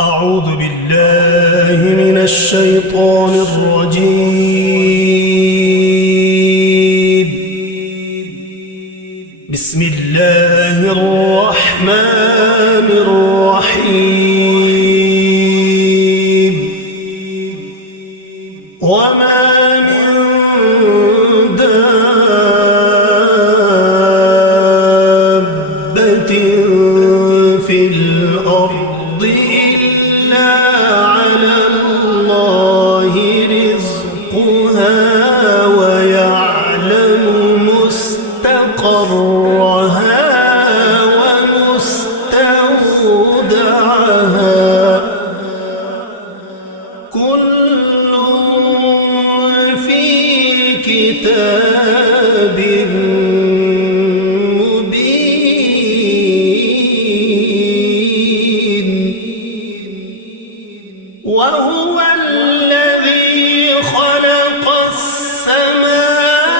أعوذ بالله من الشيطان الرجيم. بسم الله الرحمن الرحيم. وما من دابة في الأرض إلا على الله رزقها ويعلم مستقرها ومستودعها كل في كتاب وهو الذي خلق السماوات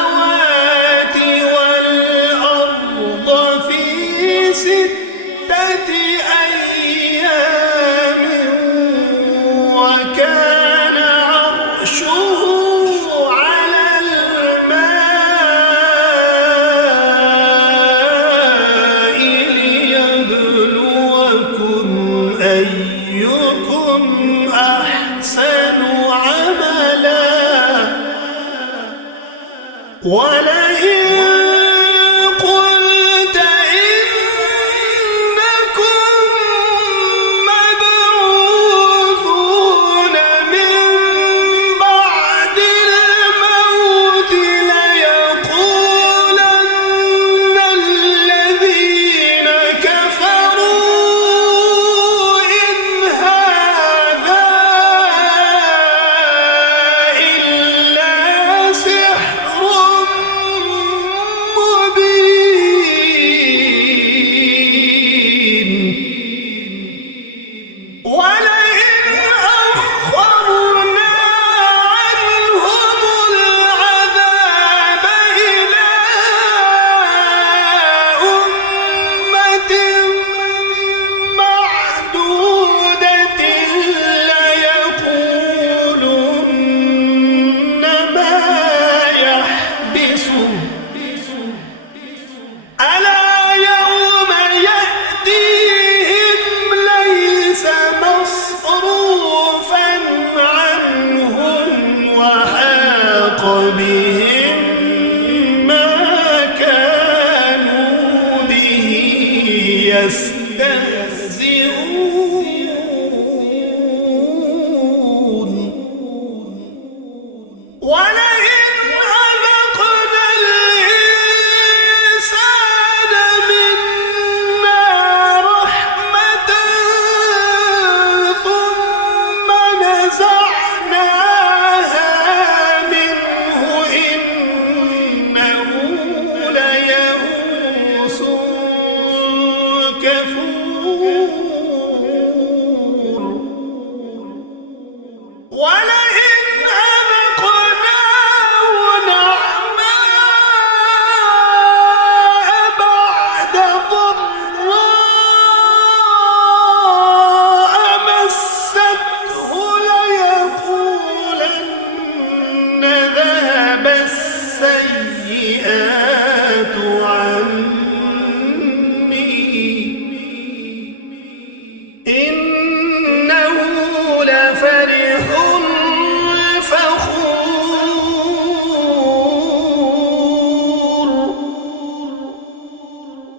والأرض في 6 أيام وكان عرشه على الماء ليبلوكم أيكم أحسن عملا ولئن قلت إنكم مبعوثون من بعد الموت ليقولن الذين كفروا إن هذا إلا سحر مبين ولئن أخرنا عنهم العذاب إلى أمة معدودة ليقولن ما يحبسه ألا يوم يأتيهم ليس مصروفا عنهم وحاق بهم ما كانوا به يستهزئون ولئن أذقنا الإنسان منا رحمة ثم نزعناها منه إنه ليئوس كفور ولئن أذقناه نعماء بعد ضراء مسته ليقولن ذهب السيئات عني إنه لفرح فخور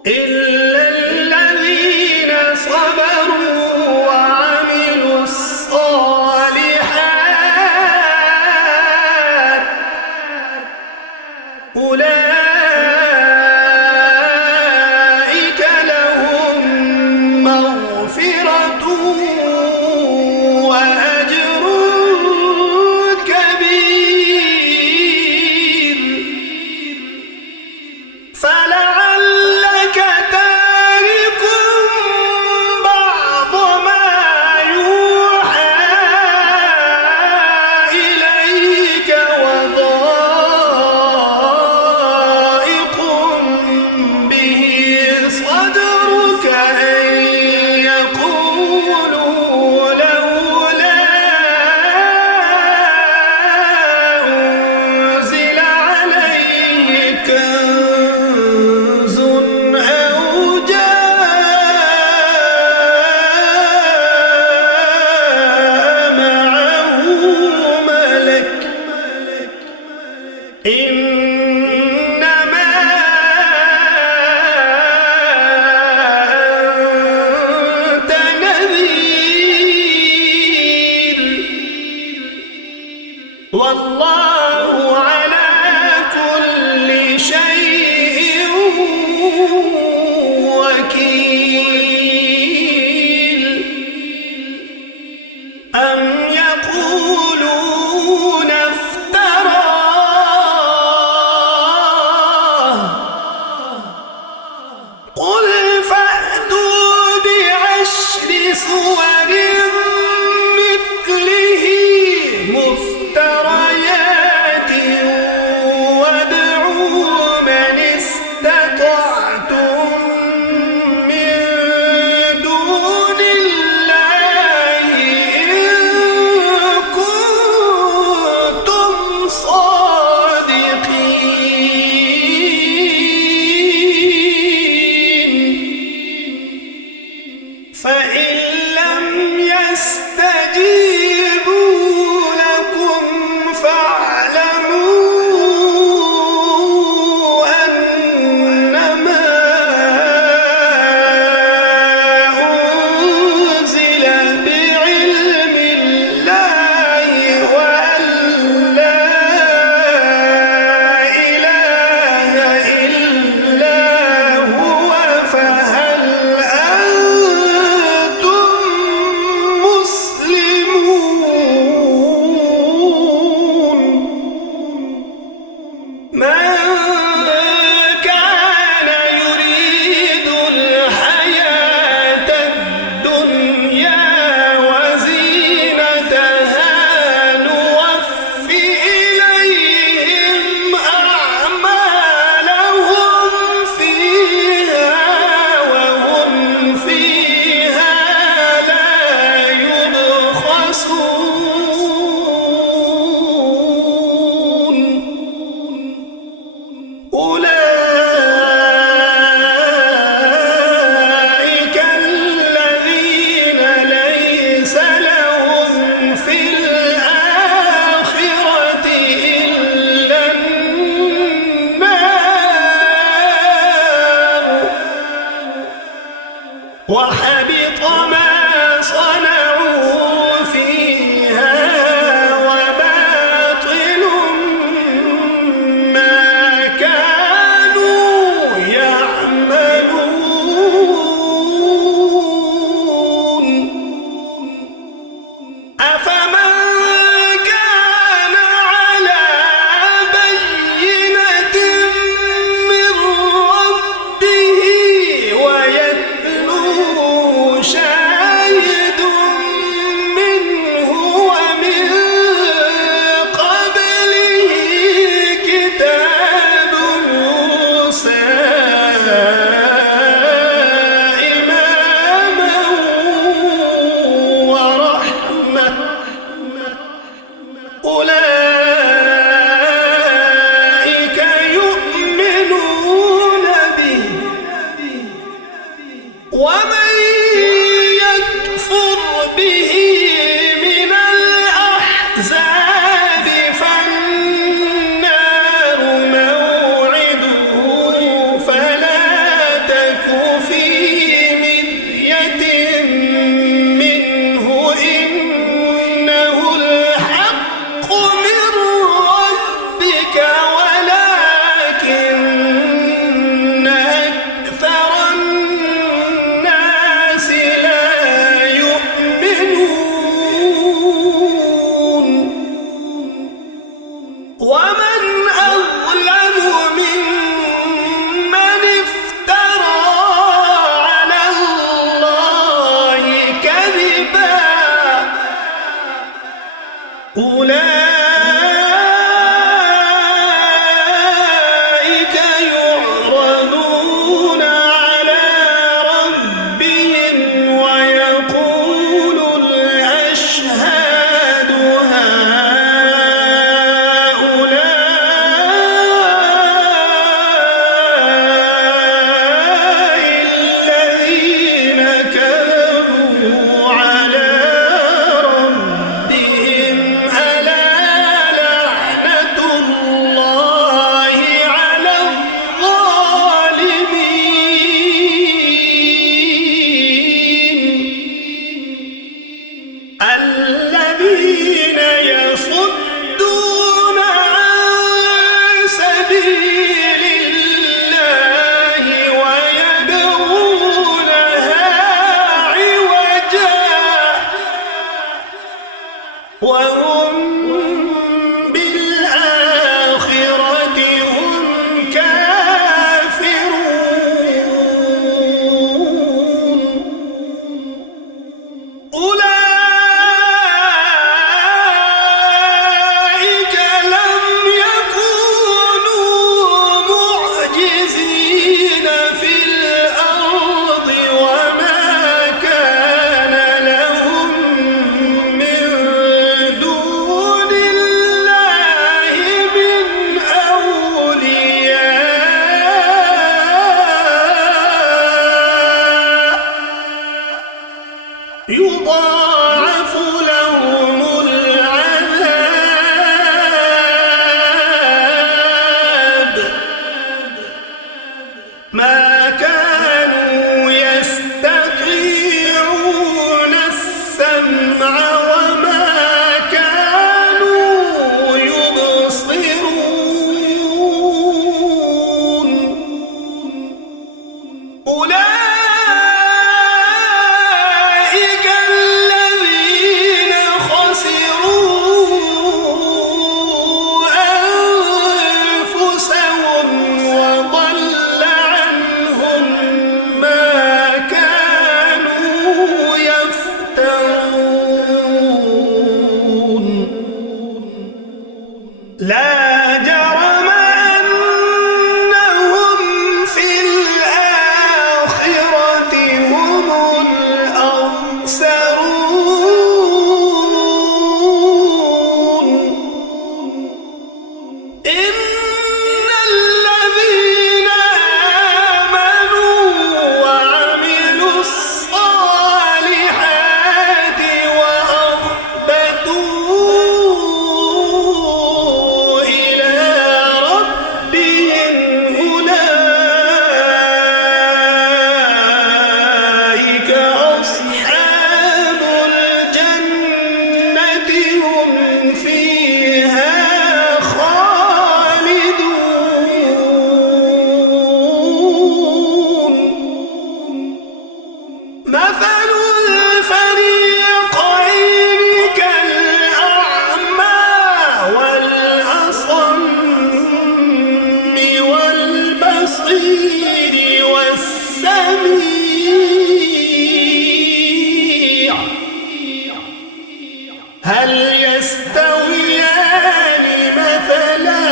إلا الذين صبروا وعملوا الصالحات أولئك لهم مغفرة وأجر كبير فلعلك تارك بعض ما يوحى إليك وضائق به صدرك أن يقولوا والله على كل شيء وكيل أم يقولون افتراه قل فأتوا بعشر سور مثله مفتريات وادعوا من استطعتم من دون الله إن كنتم صادقين فإن لم يستجيبوا لكم فاعلموا أنما أنزل بعلم الله وأن لا إله إلا هو فهل أنتم مسلمون من كان يريد الحياة الدنيا وزينتها نوف إليهم أعمالهم فيها وهم فيها لا يبخسون أولئك الذين ليس لهم في الآخرة إلا النار وحبط ما صنعوا فيها وباطل ما كانوا يعملون أفمن كان على بينة من ربه ويتلوه شاهد منه ومن قبله كتاب موسى إماما ورحمة أولئك يؤمنون به ومن يكفر به من الأحزاب فالنار موعده فلا تك في مرية منه إنه الحق من ربك ولكن أكثر الناس لا يؤمنون ومن أظلم ممن افترى على الله كذبا أولئك يعرضون على ربهم ويقول الأشهاد هؤلاء الذين كذبوا على ربهم ألا يضاعف لهم العذاب ما كانوا يستطيعون السمع وما كانوا يبصرون أولئك الذين خسروا أنفسهم وضل عنهم ما كانوا يفترون لا جرم أنهم في الآخرة هم الأخسرون إن الذين آمنوا وعملوا الصالحات وأخبتوا إلى ربهم أولئك أصحاب الجنة هم فيها خالدون مثل الفريقين كالأعمى والأصم والبصير والسميع هل يستويان مثلا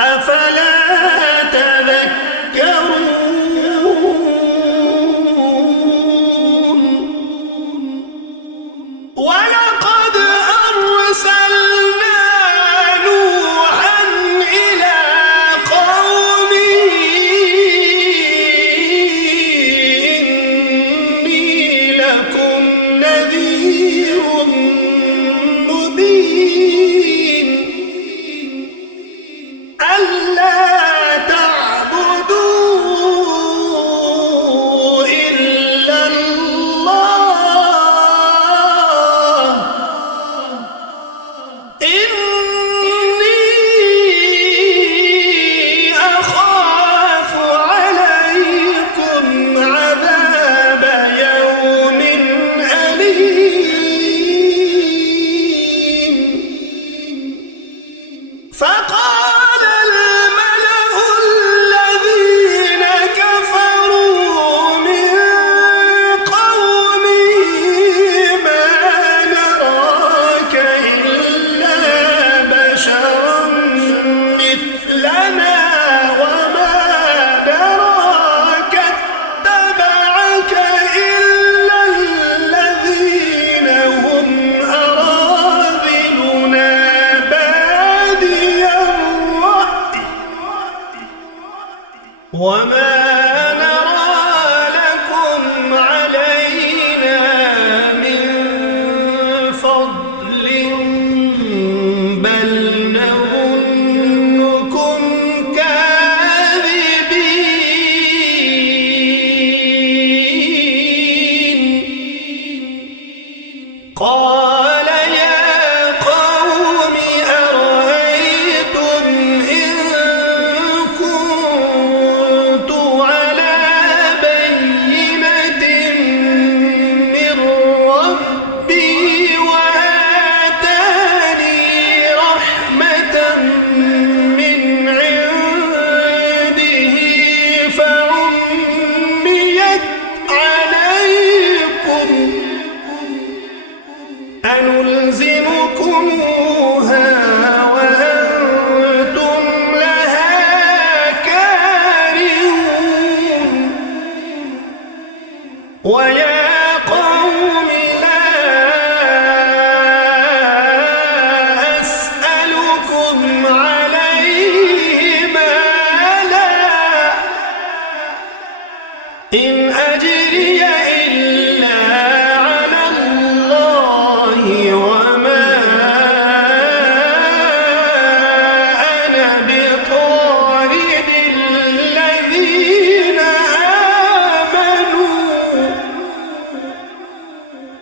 أفلا تذكرون ولقد أرسلنا نوحا إلى قومه إني لكم نذير مبين ألا تعبدوا إلا الله إني أخاف عليكم عذاب يوم أليم فقال الملأ الذين كفروا من قومه ما نراك إلا بشرا مثلنا وما نراك اتبعك إلا الذين هم أراذلنا بادي الرأي وما نرى لكم علينا من فضل بل نظنكم كاذبين قال يا قوم أرأيتم إن كنت على بينة من ربي وآتاني رحمة من عنده فعميت عليكم أنلزمكموها وأنتم لها كارهون ويا قوم لا أسألكم عليه مالا إن أجري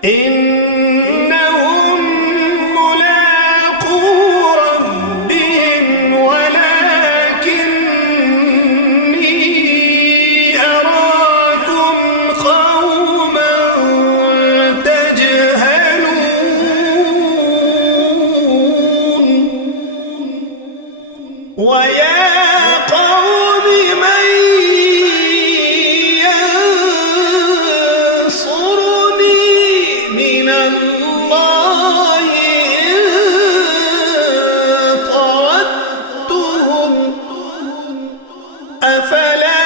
إنهم ملاقو ربهم ولكني أراكم قوما تجهلون ويا قوم من ينصرني من الله إن طردتهم أفلا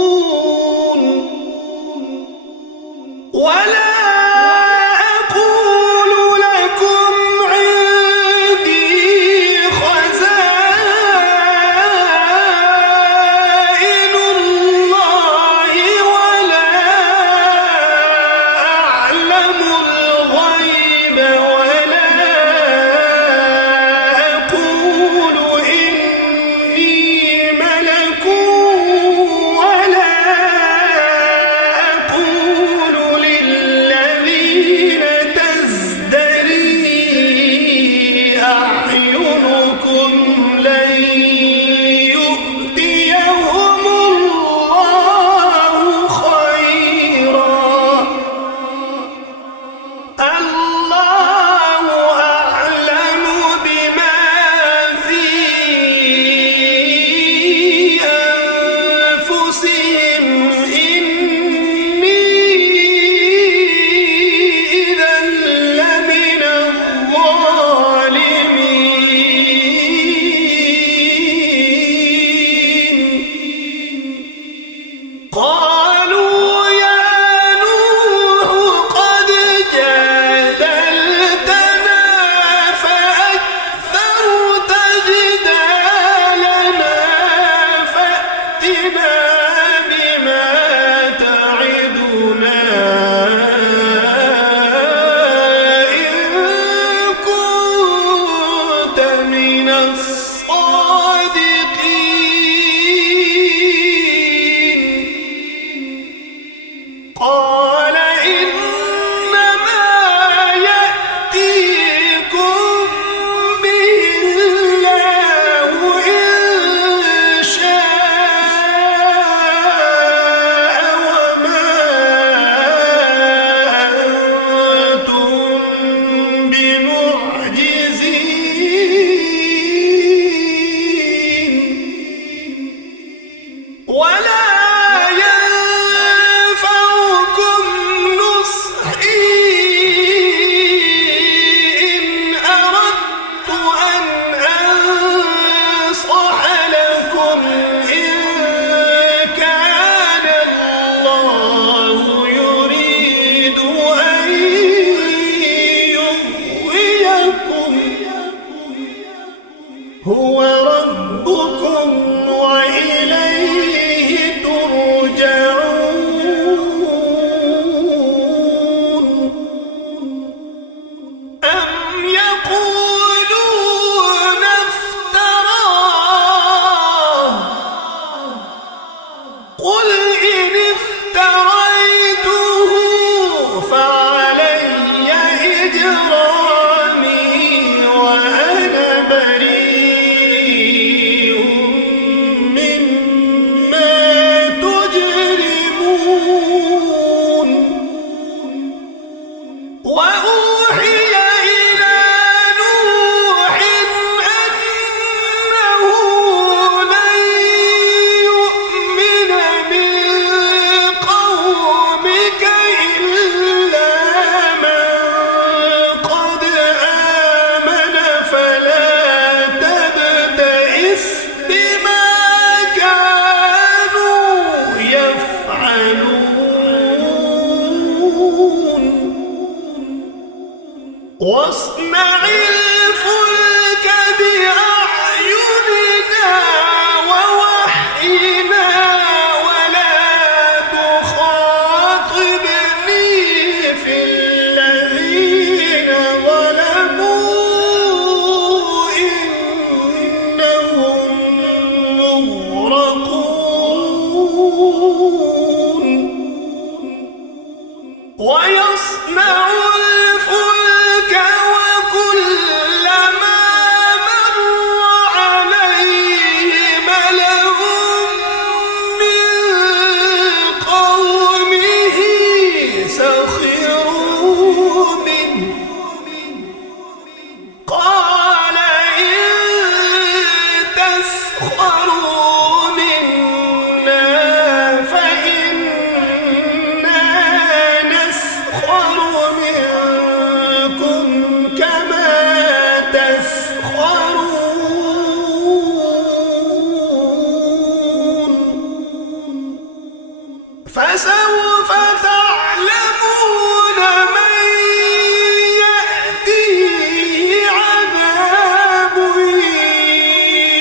تذكرون ولا أقول لكم عندي خزائن الله ولا أعلم الغيب ولا أقول إني ملك ولا أقول للذين تزدري أعينكم لن يؤتيهم الله خيرا الله أعلم بما في أنفسهم إني إذا لمن الظالمين قالوا يا نوح قد جادلتنا فأكثرت جدالنا فأتنا بما تعدنا إن كنت من الصادقين قال إنما يأتيكم به الله إن شاء وما أنتم بمعجزين ولا ينفعكم نصحي إن أردت أن أنصح لكم إن كان الله يريد أن يغويكم هو ربكم وإليه ترجعون أم يقولون افتراه قل إن افتريته فعلي إجرامي وأنا بريء مما تجرمون وأوحي إلى نوح أنه لن يؤمن من قومك إلا من قد آمن فلا تبتئس بما كانوا يفعلون واصنع الفلك بأعيننا ووحينا ولا تخاطبني في الذين ظلموا إنهم مغرقون فسوف تعلمون من يأتيه عذاب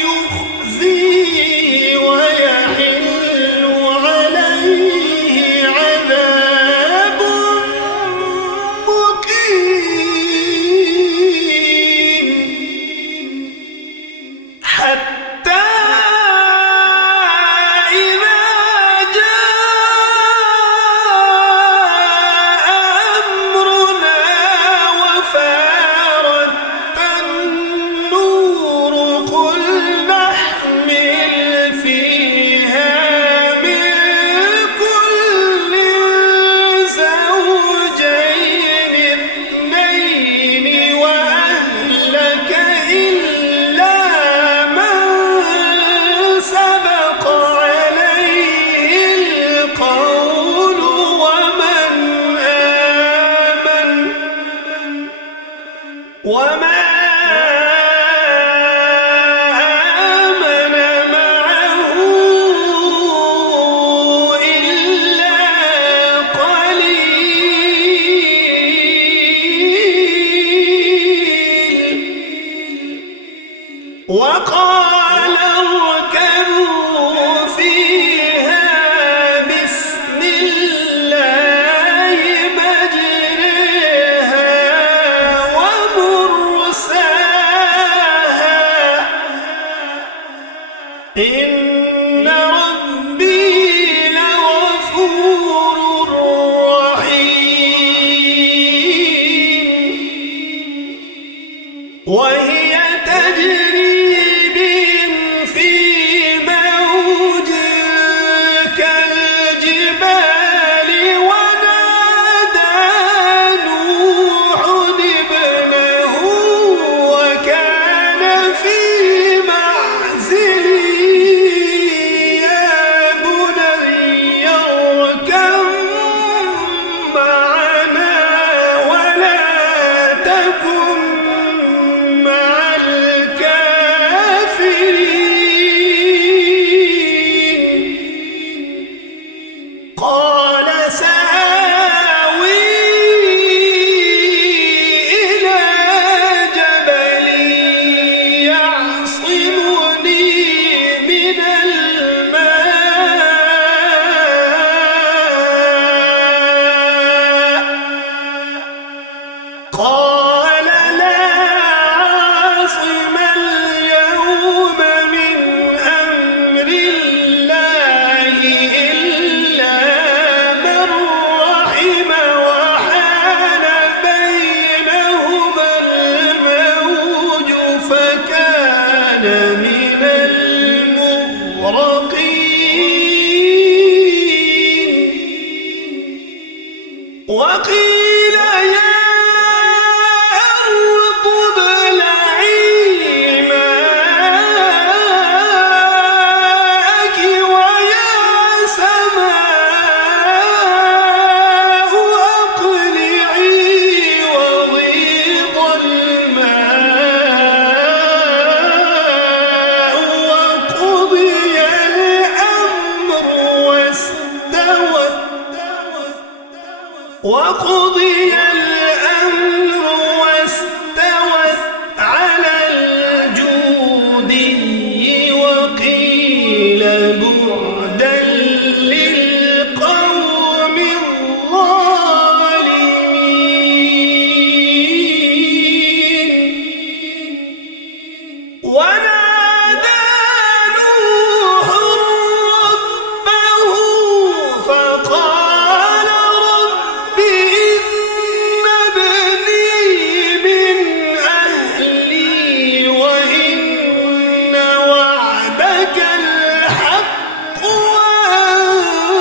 يخزيه ويحل عليه عذاب مقيم حتى إذا جاء أمرنا وفارت النور قل نحمل فيها من كل زوجين اثنين وأهلك إلا من سبق عليه القول وما آمن معه إلا قليل وقال اركبوا فيها بسم الله مجريها ومرساها إن ربي لغفور رحيم وهي تجري بهم في موج كالجبال ونادى نوح ابنه وكان في معزل يا بني اركب معنا ولا تكن مع الكافرين قال سآوي إلى جبل يعصمني من الماء قال لا عاصم اليوم من أمر الله إلا من رحم وحال بينهما الموج فكان من المغرقين وقيل يا أرض ابلعي ماءك ويا سماء أقلعي وغيض الماء وقضي الأمر واستوت على الجودي وقيل بعدا للقوم الظالمين ونادى نوح ربه فقال رب إن ابني من أهلي وإن وعدك الحق وأنت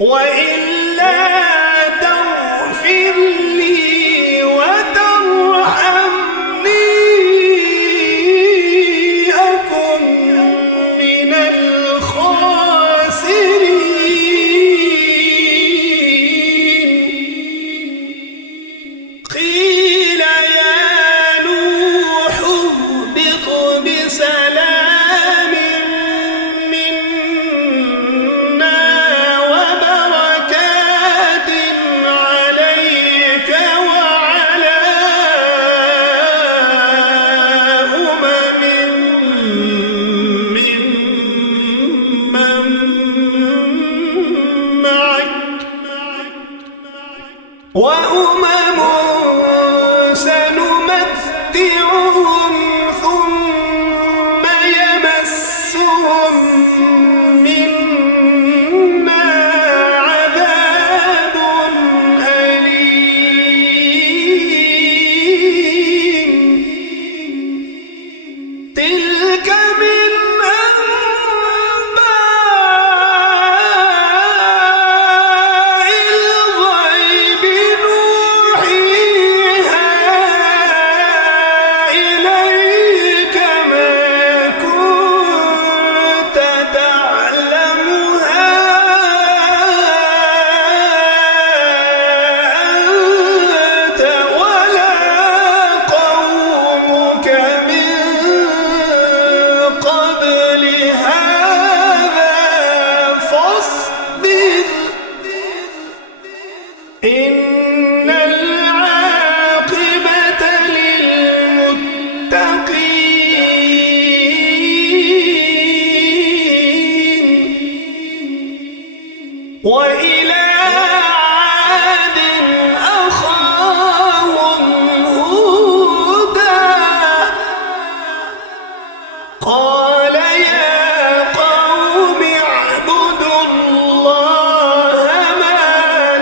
وإلا تغفر لي وترحمني أكن من الخاسرين. قيل يا نوح اهبط بسلام منا وبركات عليك وعلى وأمم سنمتعهم ثم يمسهم منا عذاب أليم. تلك من أنباء الغيب نوحيها إليك ما كنت تعلمها أنت ولا قومك من قبل هذا فاصبر إن العاقبة للمتقين. وإلى عاد أخاهم هودا قال يا قوم اعبدوا الله ما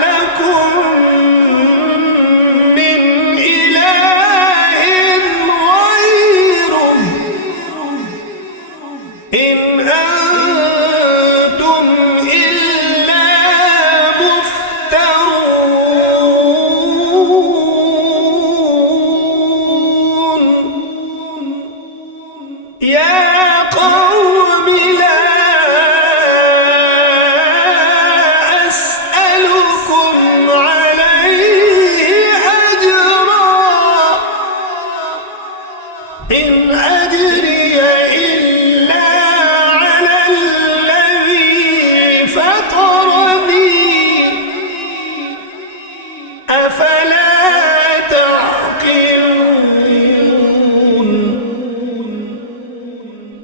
لكم من إله غيره إن أنتم إلا مفترون. يا قوم لا أسألكم عليه أجرا إن أجري إلا على الذي فطرني أفلا تعقلون.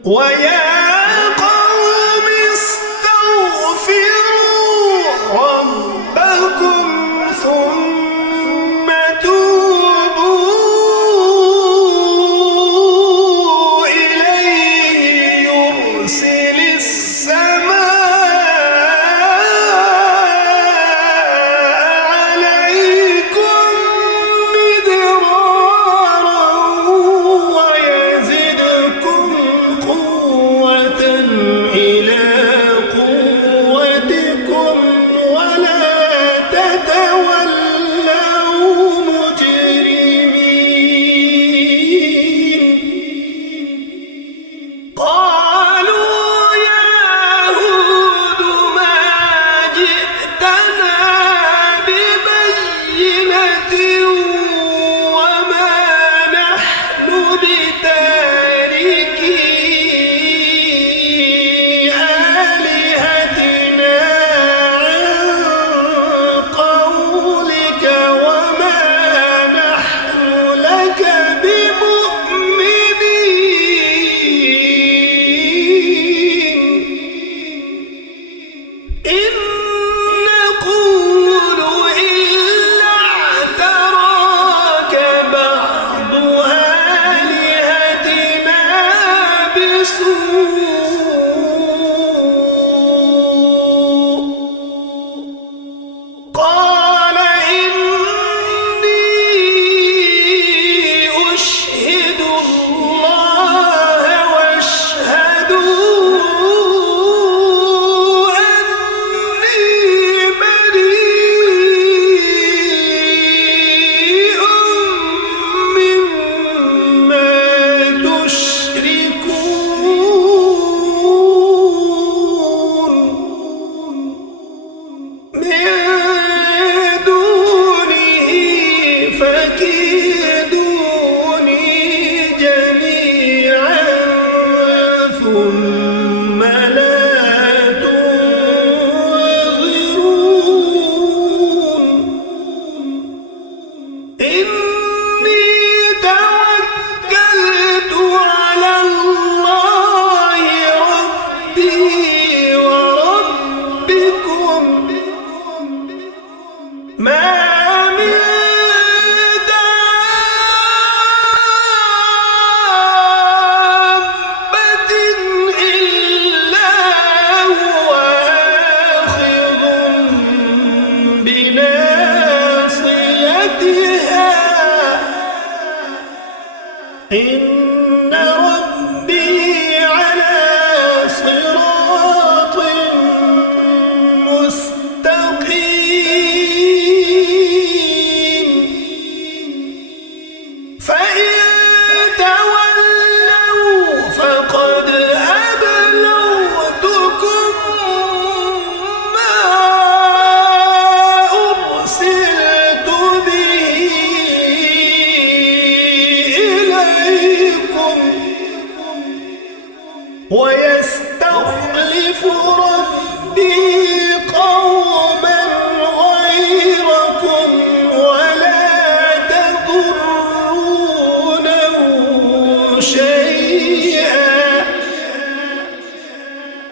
ويا قوم استغفروا ربكم ثم توبوا إليه يرسل السماء عليكم مدرارا ويزدكم قوة إن ربي على صراط مستقيم فإن تولوا فقد أبلغتكم ما أرسلت به إليكم ويستخلف ربي قوما غيركم ولا تضرونه شيئا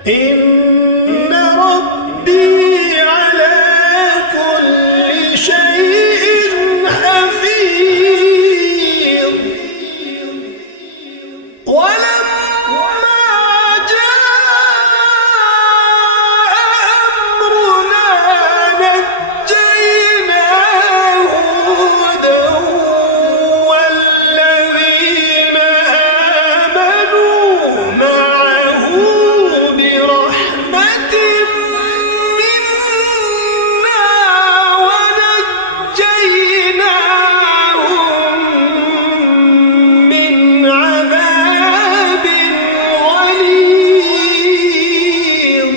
إن ربي على كل شيء حفيظ ولما جاء أمرنا نجينا هودا والذين آمنوا معه برحمة منا ونجيناهم من عذاب غليظ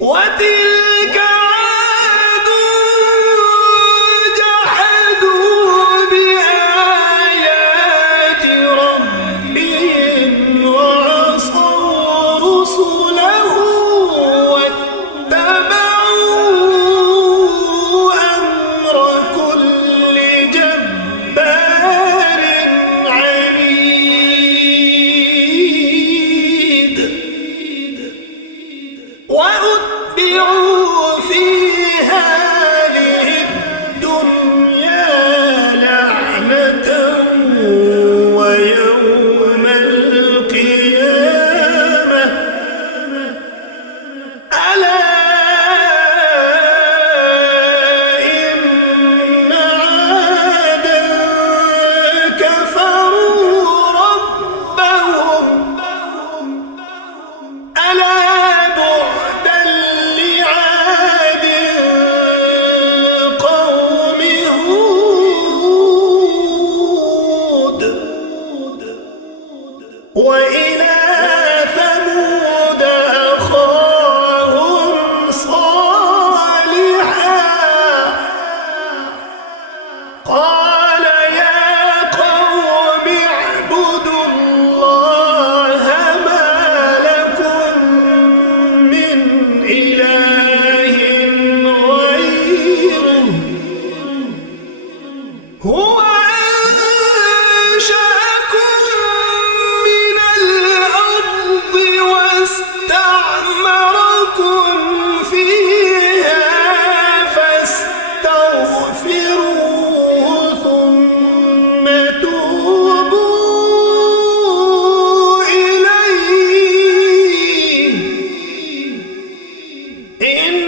وتلك عاد جحدوا بآيات ربهم وعصوا رسله واتبعوا أمر كل جبار عنيد وأتبعوا في هذه الدنيا لعنة ويوم القيامة ألا إن عادا كفروا ربهم ألا بعدا لعاد قوم هود وإلى ثمود أخاهم صالحا قال يا قوم اعبدوا الله ما لكم من إله غيره هو أنشأكم من الأرض واستعمركم فيها فاستغفروه ثم توبوا إليه إن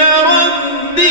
ربي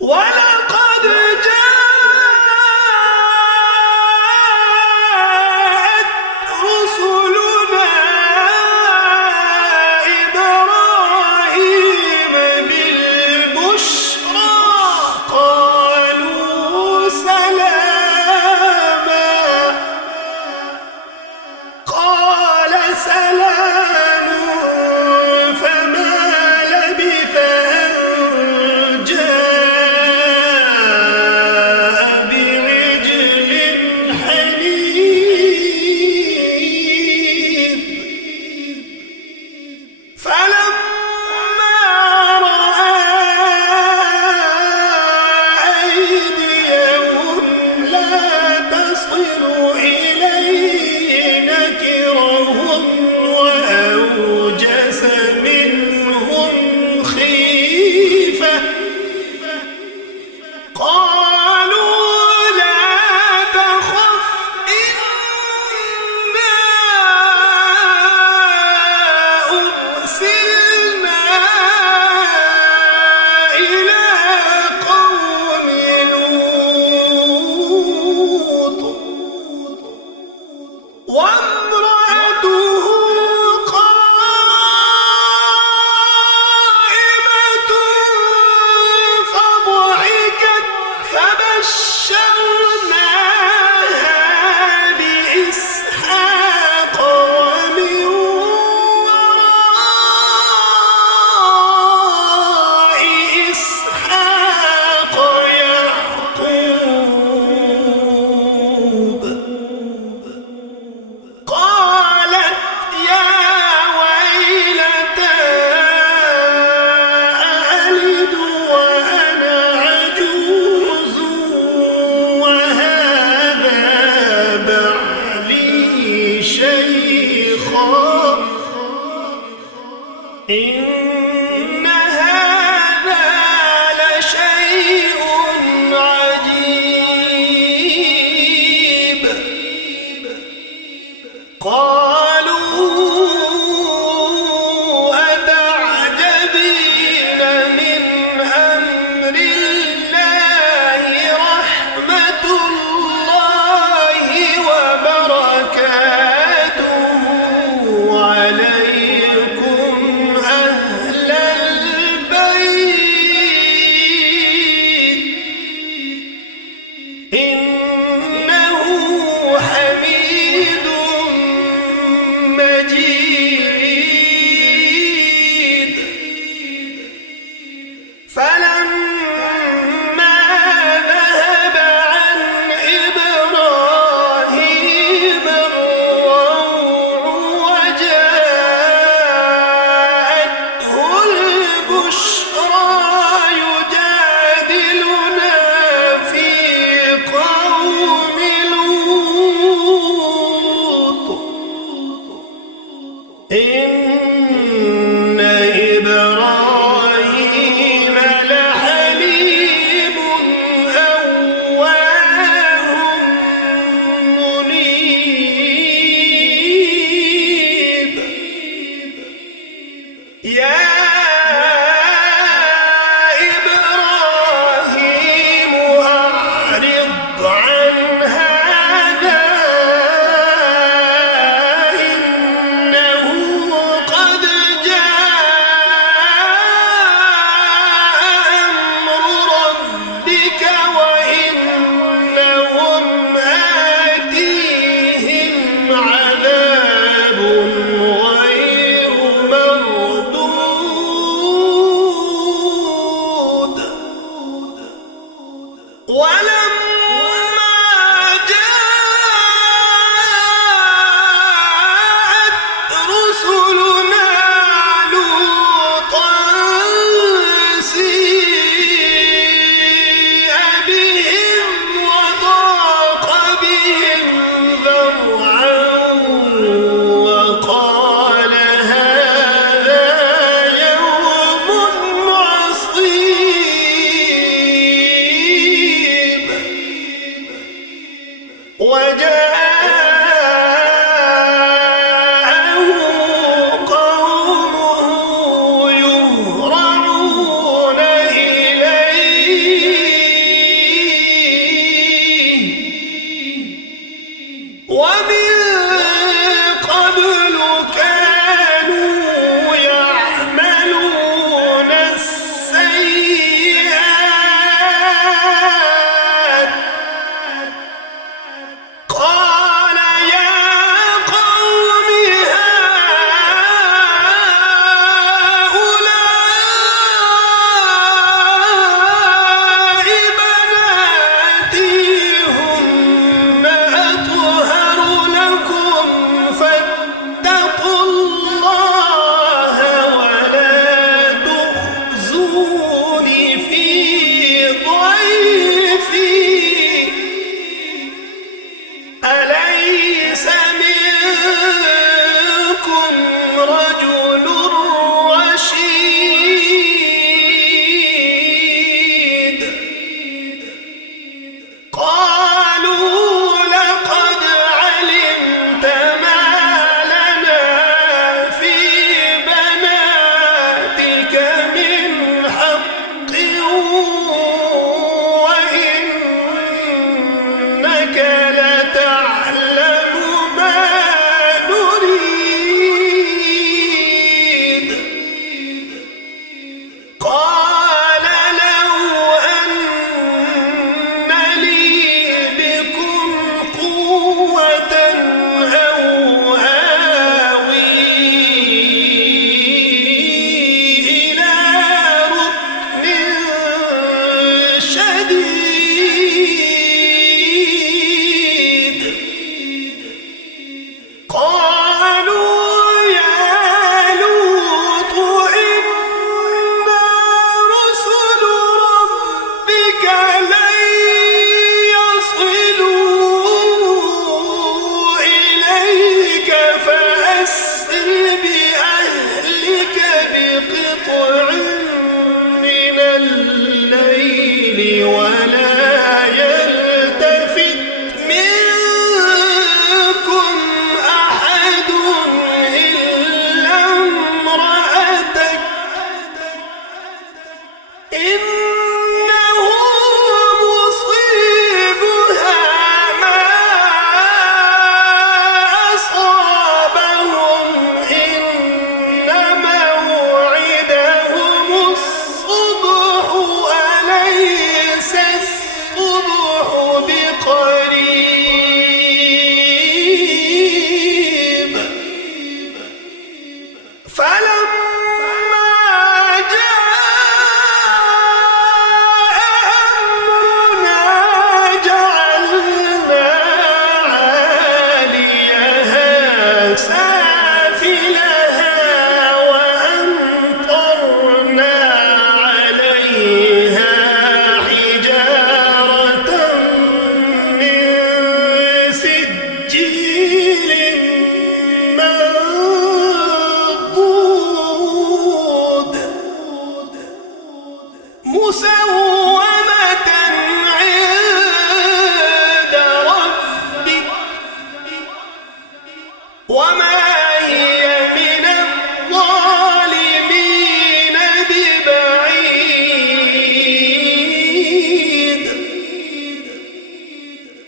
ولقد جاءت رسلنا إبراهيم بالبشرى قالوا سلاما قال سلام فما لبث أن جاء بعجل حنيذ فلما رأى أيديهم لا تصل إليه نكرهم وأوجس منهم خيفة قالوا لا تخف إنا أرسلنا إلى قوم لوط وامرأته قائمة فضحكت فبشرناها بإسحاق ومن وراء إسحاق يعقوب قالت يا ويلتى أألد وأنا عجوز وهذا بعلي شيخا إن هذا لشيء عجيب قالوا أتعجبين من أمر الله رحمة الله وبركاته عليكم أهل البيت إنه حميد مجيد فلما ذهب عن إبراهيم الروع وجاءته البشرى يجادلنا في قوم لوط إن إبراهيم لحليم أواه منيب يا إبراهيم أعرض عن هذا إنه قد وما هي من الظالمين ببعيد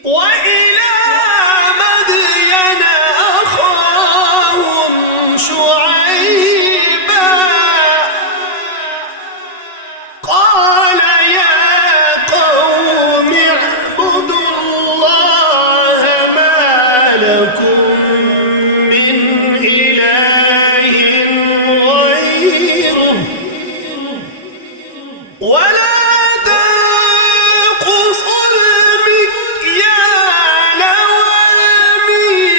وإلى مدين أخاهم شعيبا قال يا قوم اعبدوا الله ما لكم من إله غيره ولا تنقصوا المكيال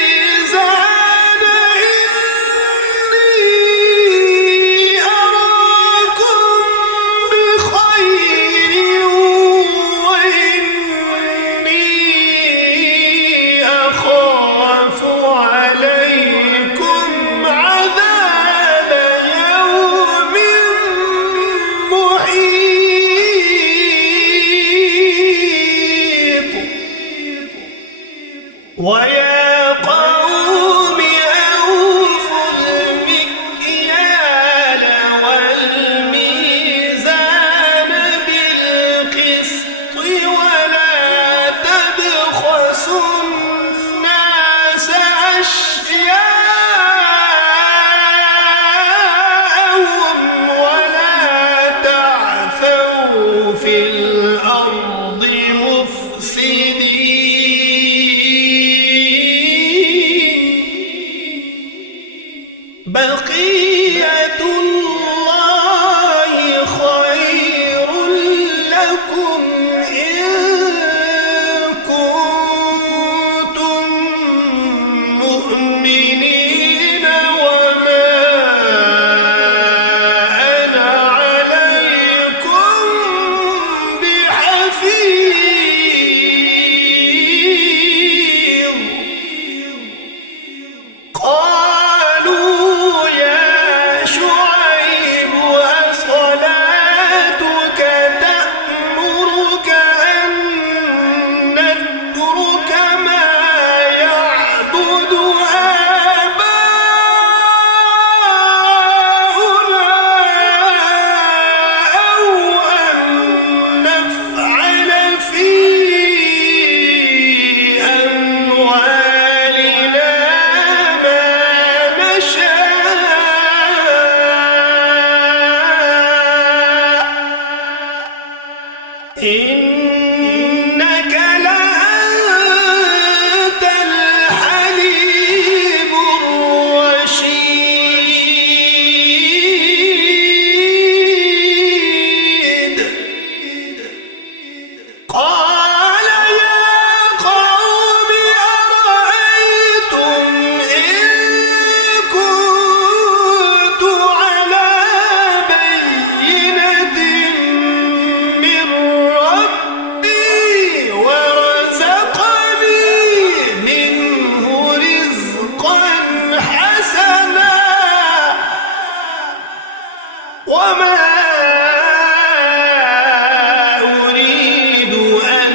والميزان إني أراكم بخير وإني أخاف عليكم عذاب يوم محيط ويا قوم أوفوا المكيال والميزان بالقسط ولا تبخسوا الناس أشياءهم ولا تعثوا في الأرض مفسدين بقية الله خير لكم إن كنتم مؤمنين وما أنا عليكم بحفيظ قالوا يا شعيب أصلاتك تأمرك أن نترك ما يعبد آباؤنا أو أن نفعل في أموالنا ما نشاء إنك لأنت الحليم الرشيد قال يا قوم أرأيتم إن كنت على بينة من ربي ورزقني منه رزقا حسنا وما أريد أن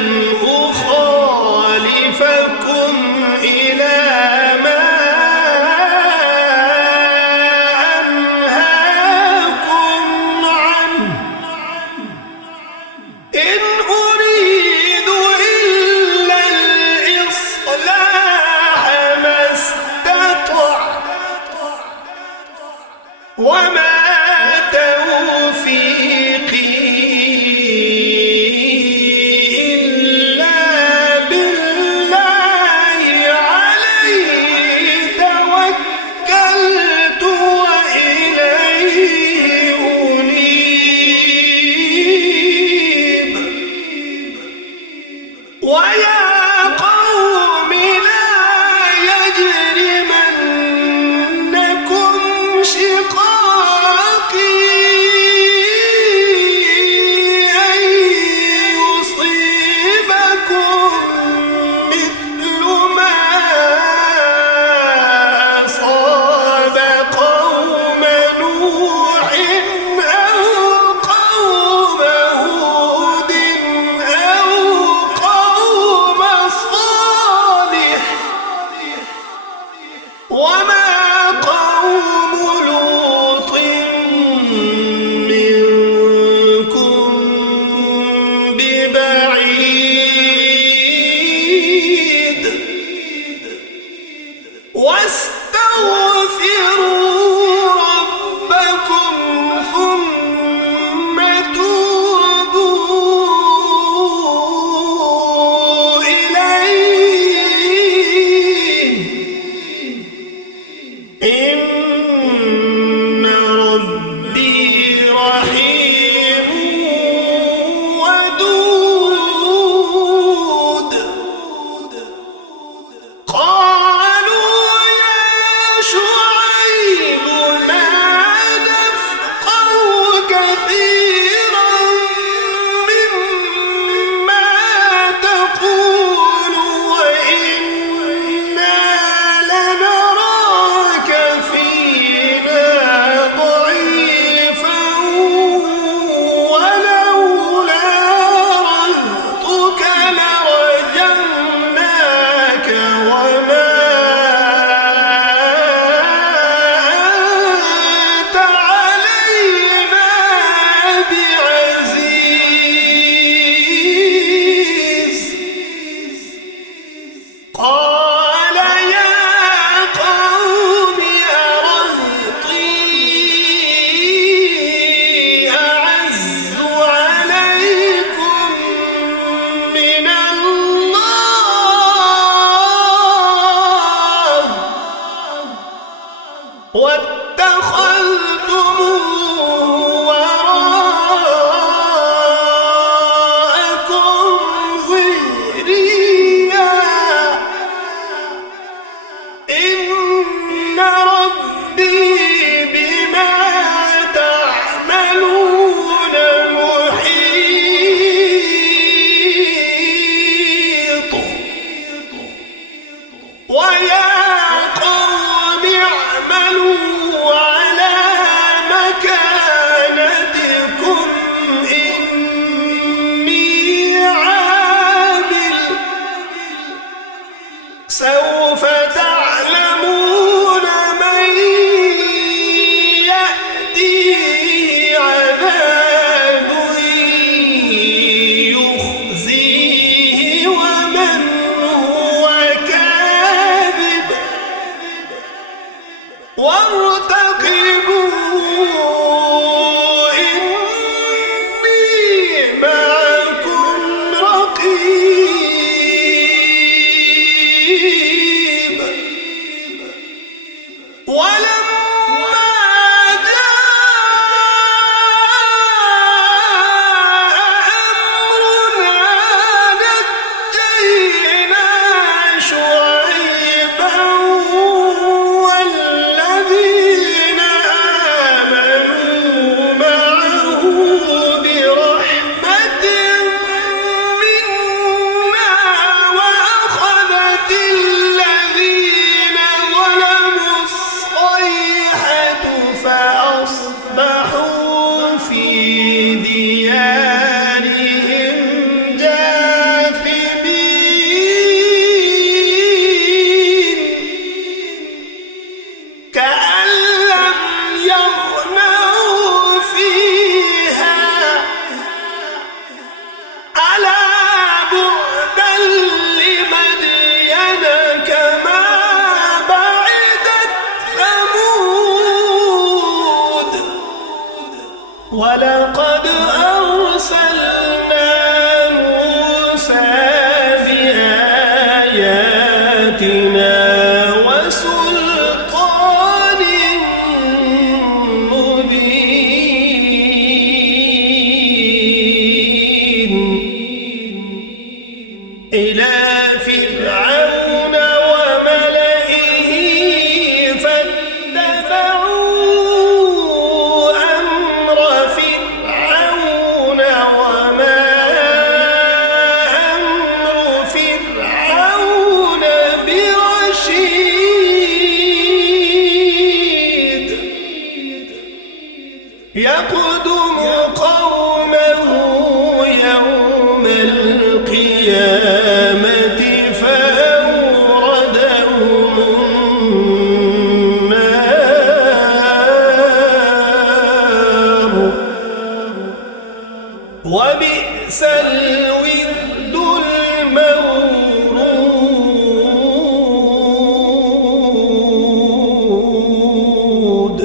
أخالفكم إلى ما أنهاكم عنه إن أريد إلا الإصلاح ما استطعت وما توفيقي إلا بالله عليه توكلت وإليه أنيب ويا قوم لا يجرمنكم شقاقي شعيب ما نفقه كثيرا مما تقول وإنا لنراك فينا ضعيفا ولولا رهطك لرجمناك وما أنت علينا بعزيز. قال يا قوم أرهطي أعز عليكم من الله واتخذتموه وراءكم ظهريا إن ربي بما تعملون محيط. ويا قوم اعملوا على مكانتكم إني عامل سوف تعلمون من يأتيه عذاب يخزيه ومن هو كاذب وارتقبوا إني معكم رقيب. ولما جاء أمرنا نجينا شعيبا والذين آمنوا معه برحمة منا وأخذت الذين ظلموا الصيحة فأصبحوا في ديارهم جاثمين كأن لم يغنوا فيها ألا بعدا لمدين كما بعدت ثمود. ولقد أرسلنا موسى بآياتنا وسلطان مبين إلى فرعون وملئه فاتبعوا أمر فرعون وما أمر فرعون برشيد. يقدم قومه يوم القيامة فأوردهم النار وبئس الورد المورود.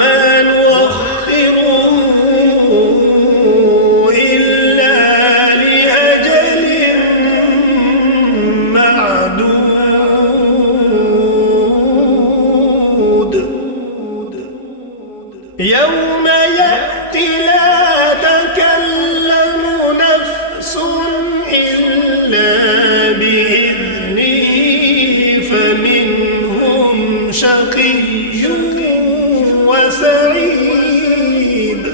وما نؤخره إلا لأجل معدود يوم يأتي لا تكلم نفس إلا بإذنه فمنهم شقي وسعيد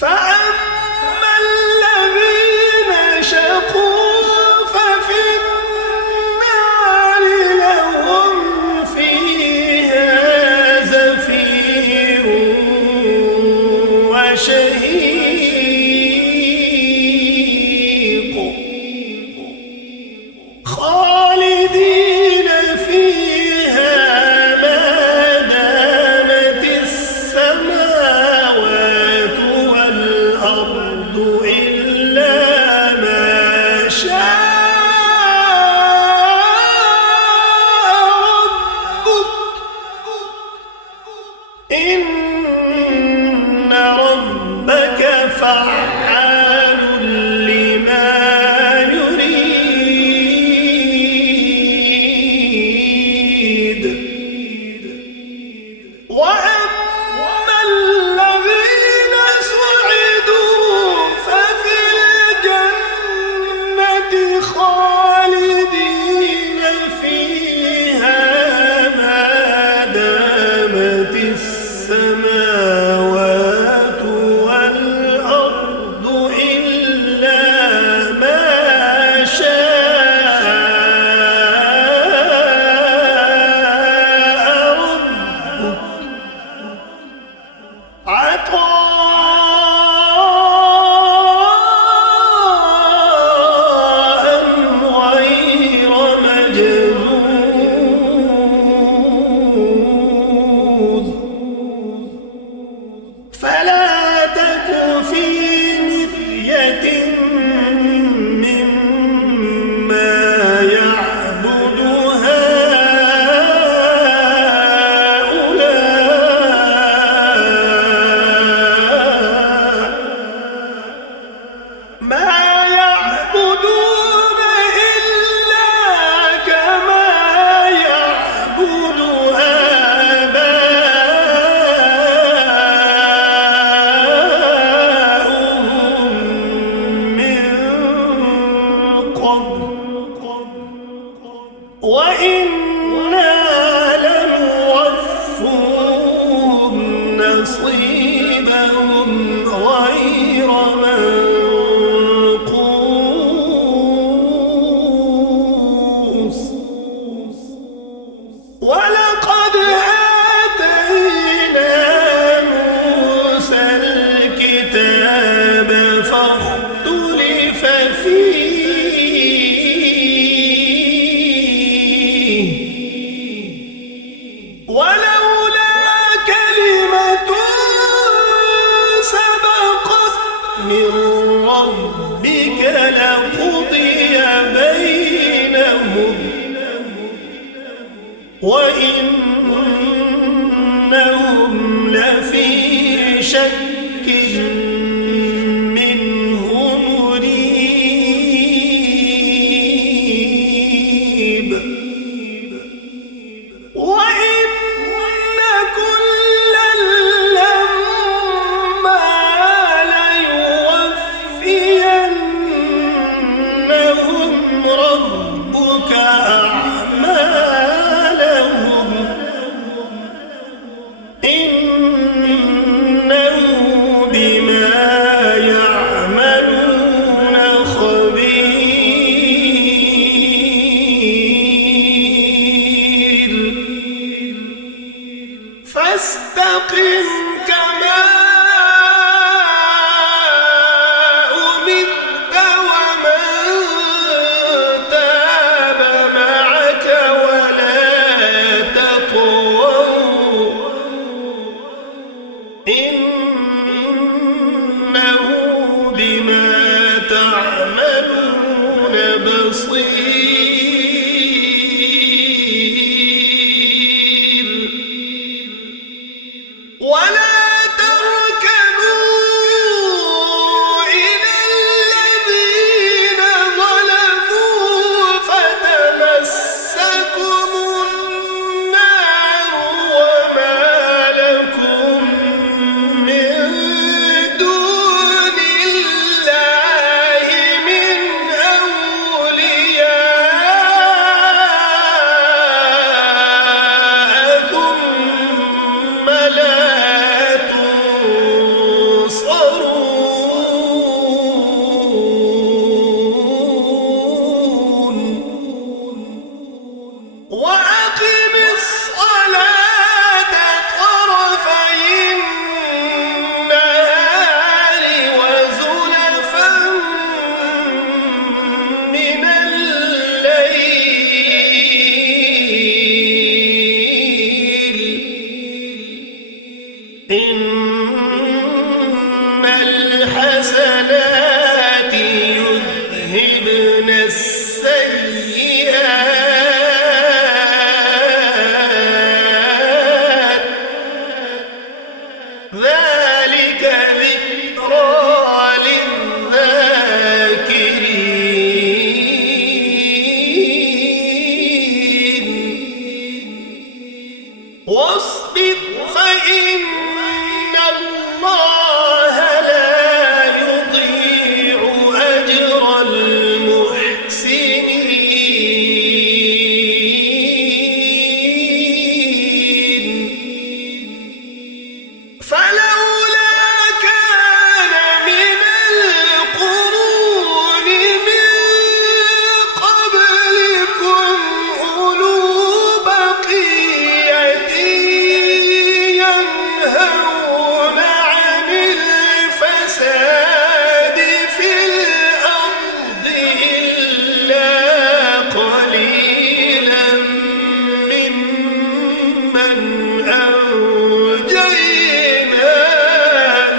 فأما الذين شقوا ففي النار لهم فيها زفير وشهيق خالدين فيها ما دامت السماوات والأرض إلا ما شاء ربك إن ربك فعال لما يريد وأما الذين سعدوا ففي الجنة خالدين فيها ما دامت السماوات والأرض إلا ما شاء ربك عطاء غير مجذوذ فلا تك في مرية مما يعبد هؤلاء ما يعبدون إلا كما يعبد آباؤهم من قبل وإنا لنوفهم نصيبهم غير منقوص ولقد آتينا موسى الكتاب فاختلف فيه ولولا كلمة سبقت من ربك لقضي بينهم وإنهم لفي شك منه مريب وإن كلا لما ليوفينهم ربك أعمالهم إنه بما يعملون خبير فاستقم كما أمرت ومن تاب معك ولا تطغوا إنه بما تعملون بصير ولا تركنوا إلى الذين ظلموا فتمسكم النار وما لكم من دون الله من أولياء ثم لا وأقم الصلاة طرفي النهار وزلفا من الليل إن الحسنات يذهبن السيئات ذلك ذكرى للذاكرين واصبر فإن الله لا يضيع أجر المحسنين فلولا كان من القرون من قبلكم أولو بقية ينهون عن الفساد في الأرض إلا قليلا ممن أنجينا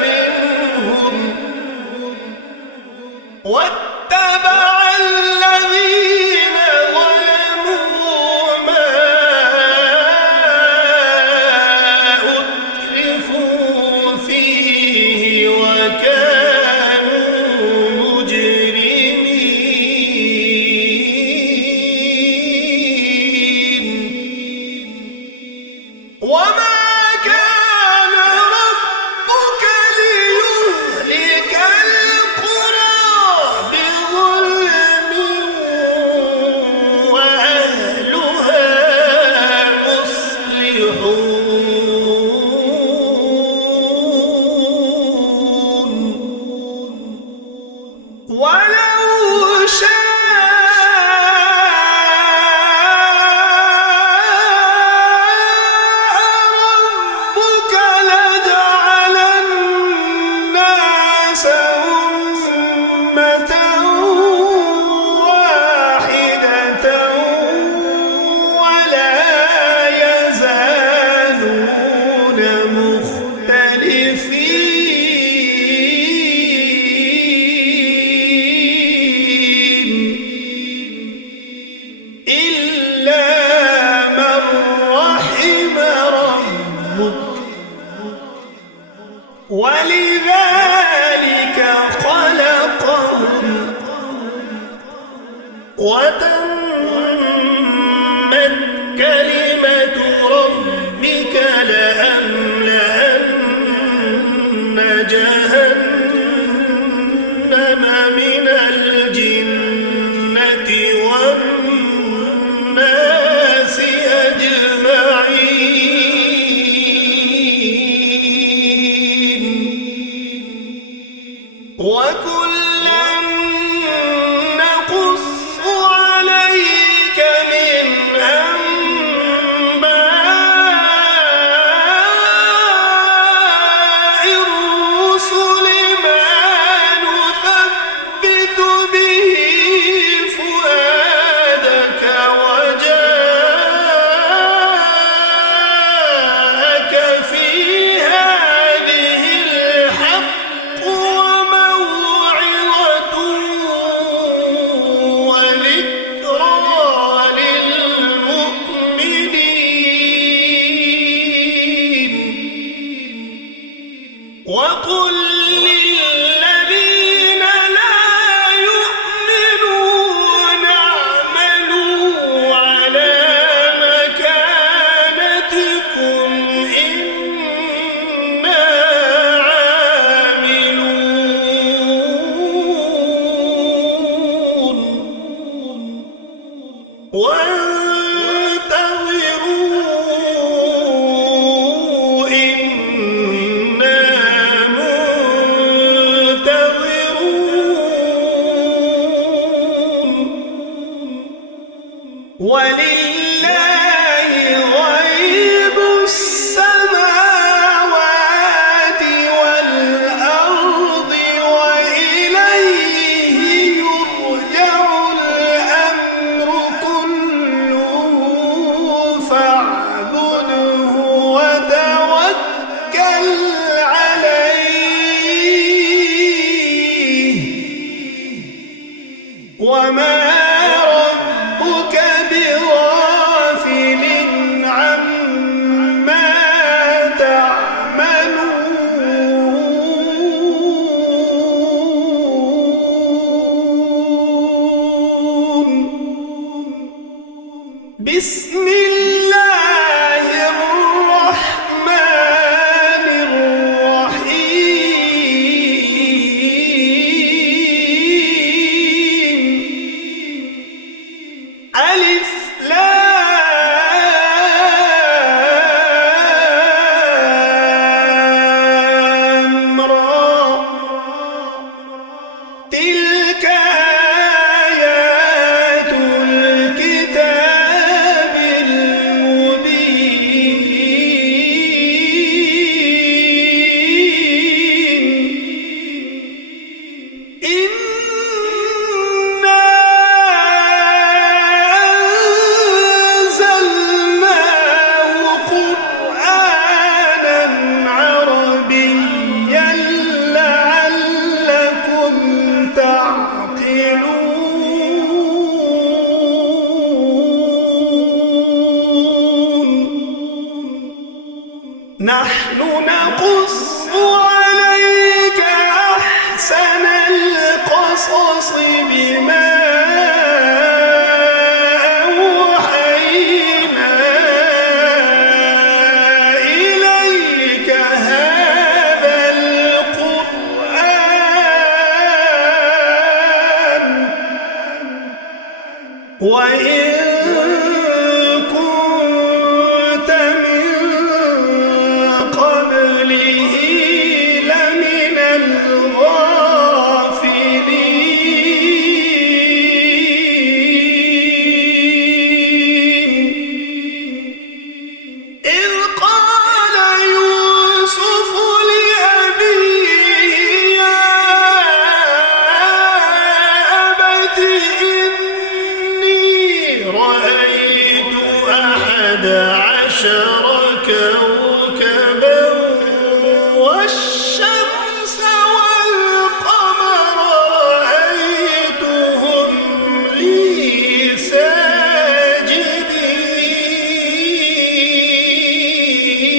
منهم واتبع الذين ظلموا ما أترفوا فيه وكانوا مجرمين وما كان ربك ليهلك القرى بظلم وأهلها مصلحون ولو ربك لجعل الناس أمة واحدة ولا يزالون مختلفين إلا من رحم ربك ولذلك خلقهم وتمت كلمة ربك لأملأن جهنم من الجنة والناس أجمعين وكلا نقص عليك من أنباء الرسل ما نثبت به فؤادك وجاءك في هذه الحق وموعظة وقل للذين لا يؤمنون اعملوا على مكانتكم إنا عاملون وانتظروا إنا منتظرون ولله غيب السماوات والأرض وإليه يرجع الأمر كله فاعبده وتوكل عليه وما ربك بغافل عما تعملون بسم الله الرحمن الرحيم ألف لام را تلك آيات الكتاب المبين إنا أنزلناه قرآنا عربيا لعلكم تعقلون نحن نقص عليك أحسن القصص بما أوحينا إليك هذا القرآن وإن كنت من قبله لمن الغافلين إذ قال يوسف لأبيه يا أبت إني رأيت 11 كوكبا والشمس والقمر رأيتهم لي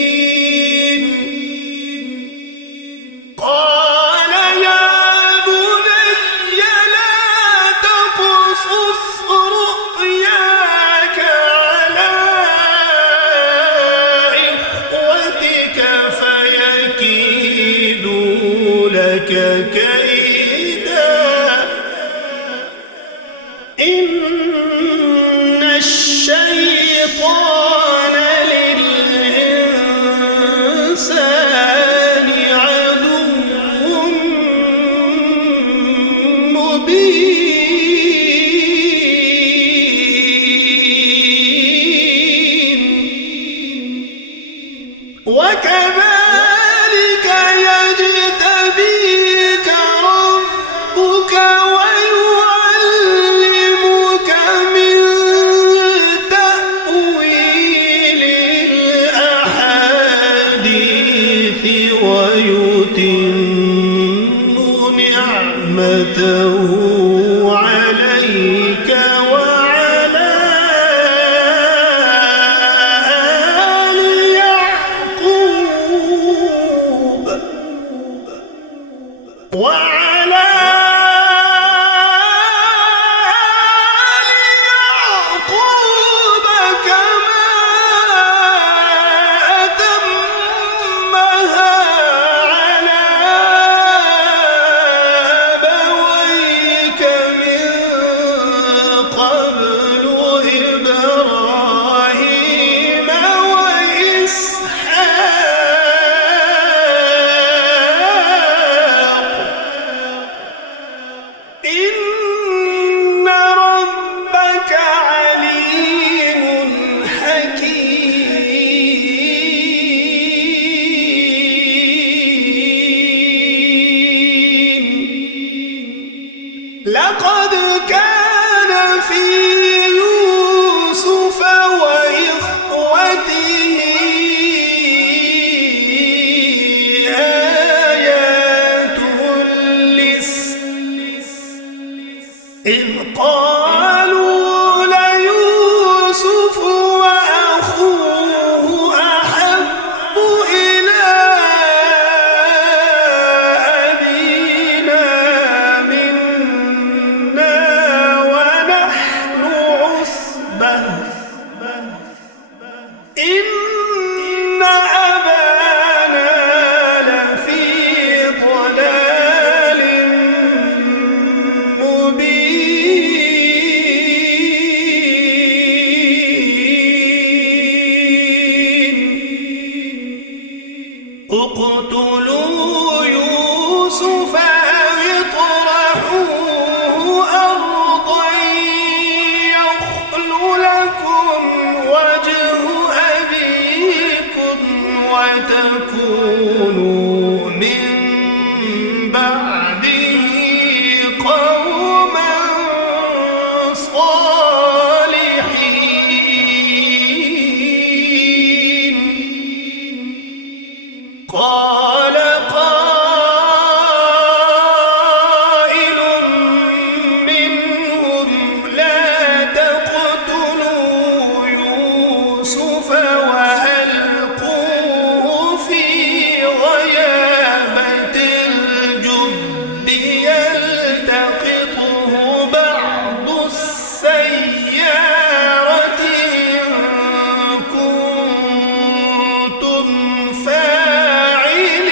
ساجدين قال يا بني لا تقصص رؤياك على إخوتك فيكيدوا لك كيدا إن الشيطان للإنسان عدو مبين وكذلك يجتبيك ربك ويعلمك من تأويل الأحاديث ويتم نعمته عليك وعلى آل يعقوب وعلى آل يعقوب كما أتمها على أبويك من قبل إبراهيم وإسحاق إن ربك عليم حكيم. لقد كان في يوسف وإخوته آيات إذ قالوا ليوسف وأخوه أحب إلى أبينا منا ونحن عصبة إن أبانا لفي ضلال مبين. اقتلوا يوسف أو اطرحوه أرضا يخل لكم وجه أبيكم وتكونوا من بعده قوما صالحين. قال قائل منهم لا تقتلوا يوسف وألقوه في غيابة الجب يلتقطه بعض السيارة إن كنتم فاعلين.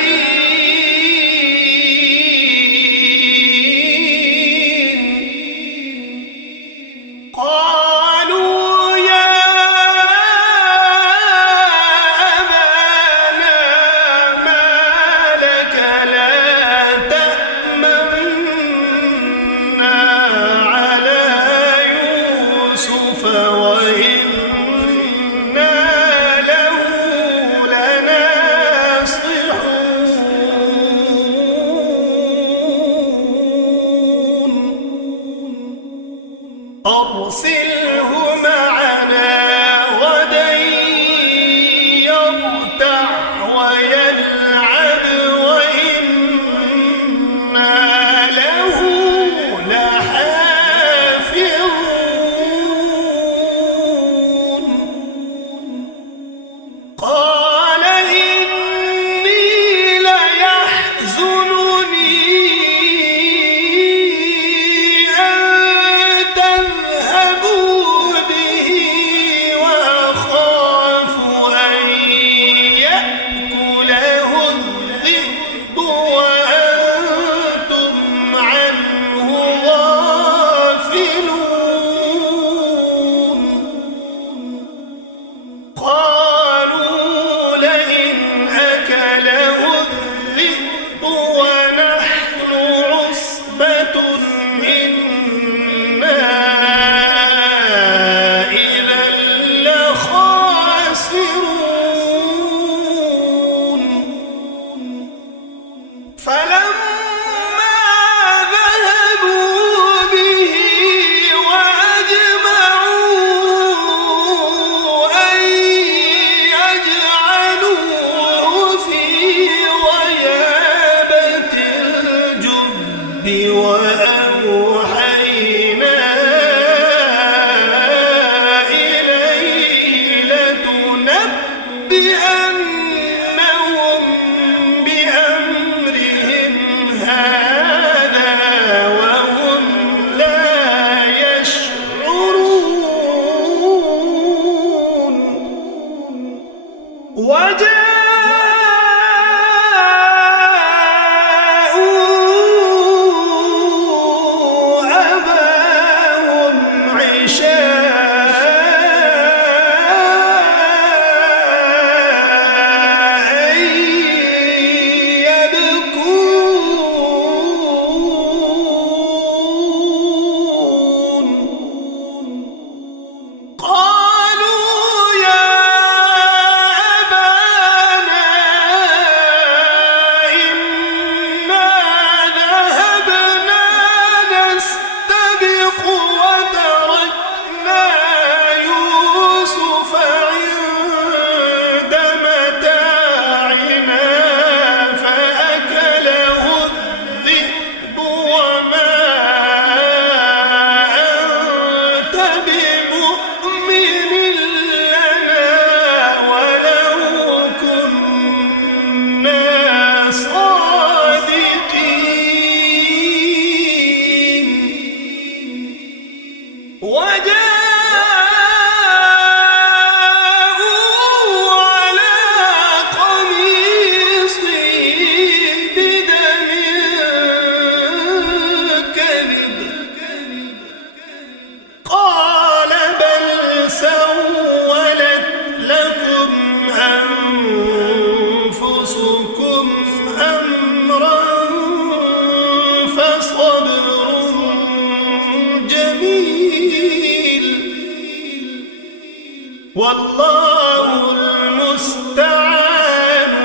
والله المستعان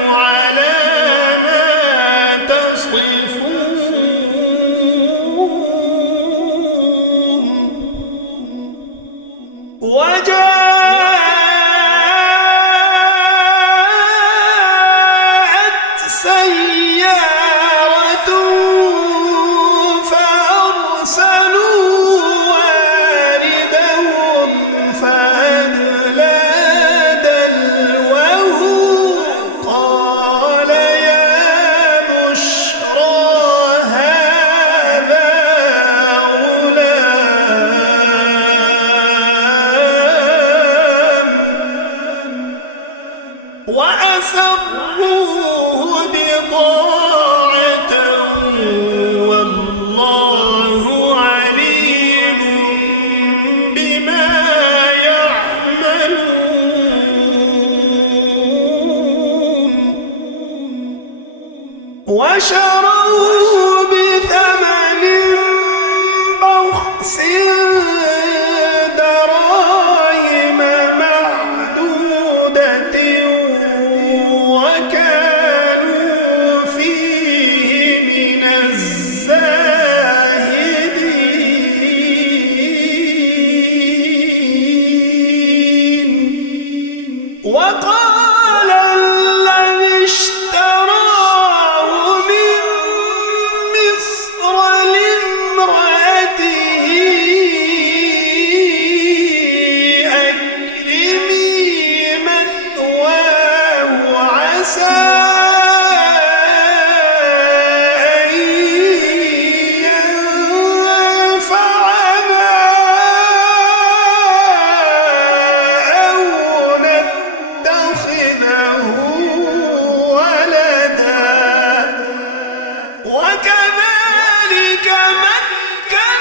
على ما تصفون وجاءت سيارة فأرسلوا واردهم فأدلى دلوه قال يا بشرى هذا غلام وأسروه بضاعة والله عليم بما يعملون وشروه بثمن بخس دراهم معدودة وكانوا فيه من الزاهدين وقال الذي اشتراه من مصر لامرأته أكرمي مثواه عسى أن ينفعنا أو نتخذه ولدا وكذلك مكنا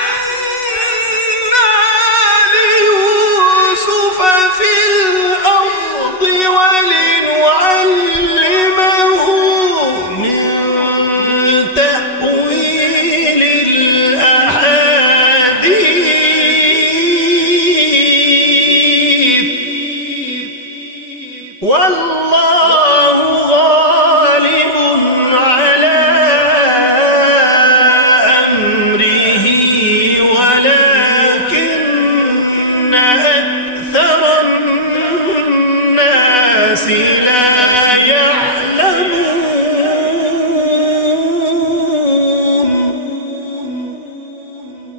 ليوسف في الأرض ولنعلمه من تأويل الأحاديث والله غالب على أمره ولكن أكثر الناس لا يعلمون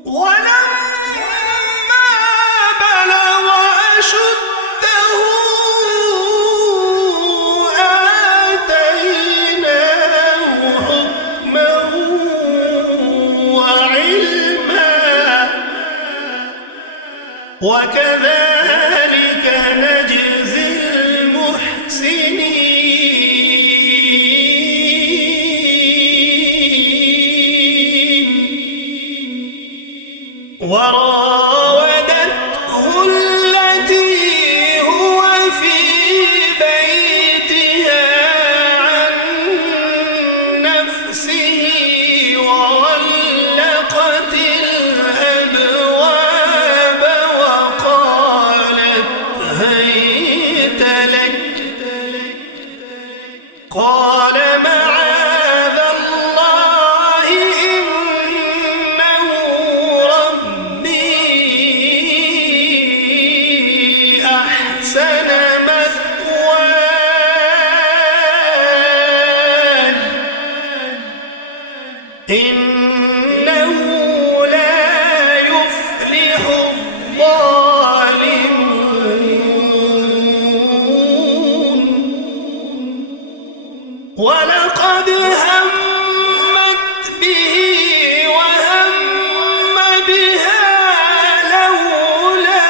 ولما بلغ أشده آتيناه حكما وعلما وكذلك نجزي المحسنين وراودته التي هو في بيتها عن نفسه وغلقت الأبواب وقالت هيت لك قال معاذ الله إنه ربي أحسن مثواي إنه لا يفلح الظالمون ولقد همت به وهم بها لولا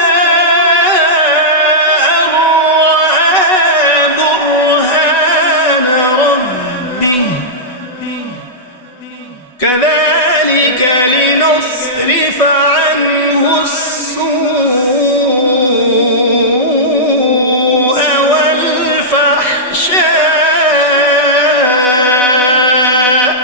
أن رأى برهان ربه كذلك لنصرف عنه السوء والفحشاء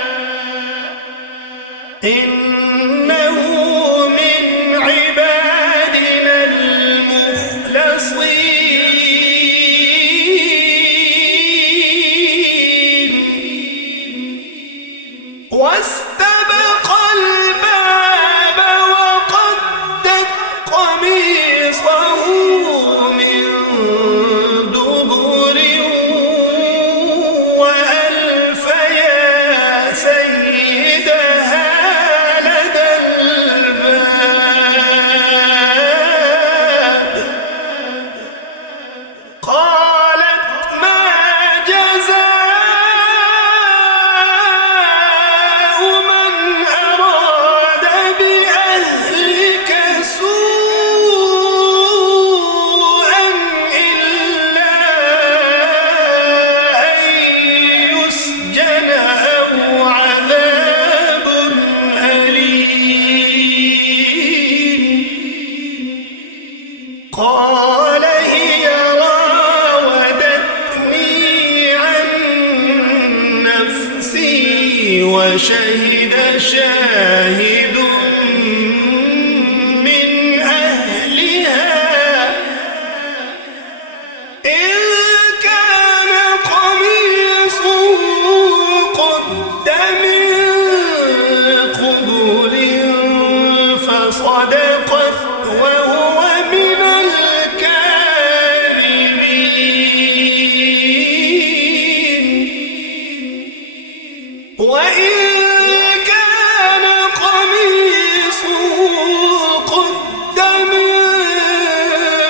وشهد شاهد من أهلها إن كان قميصه قد من قبل فصدقت وهو من الكاذبين وإن كان قميصه قد من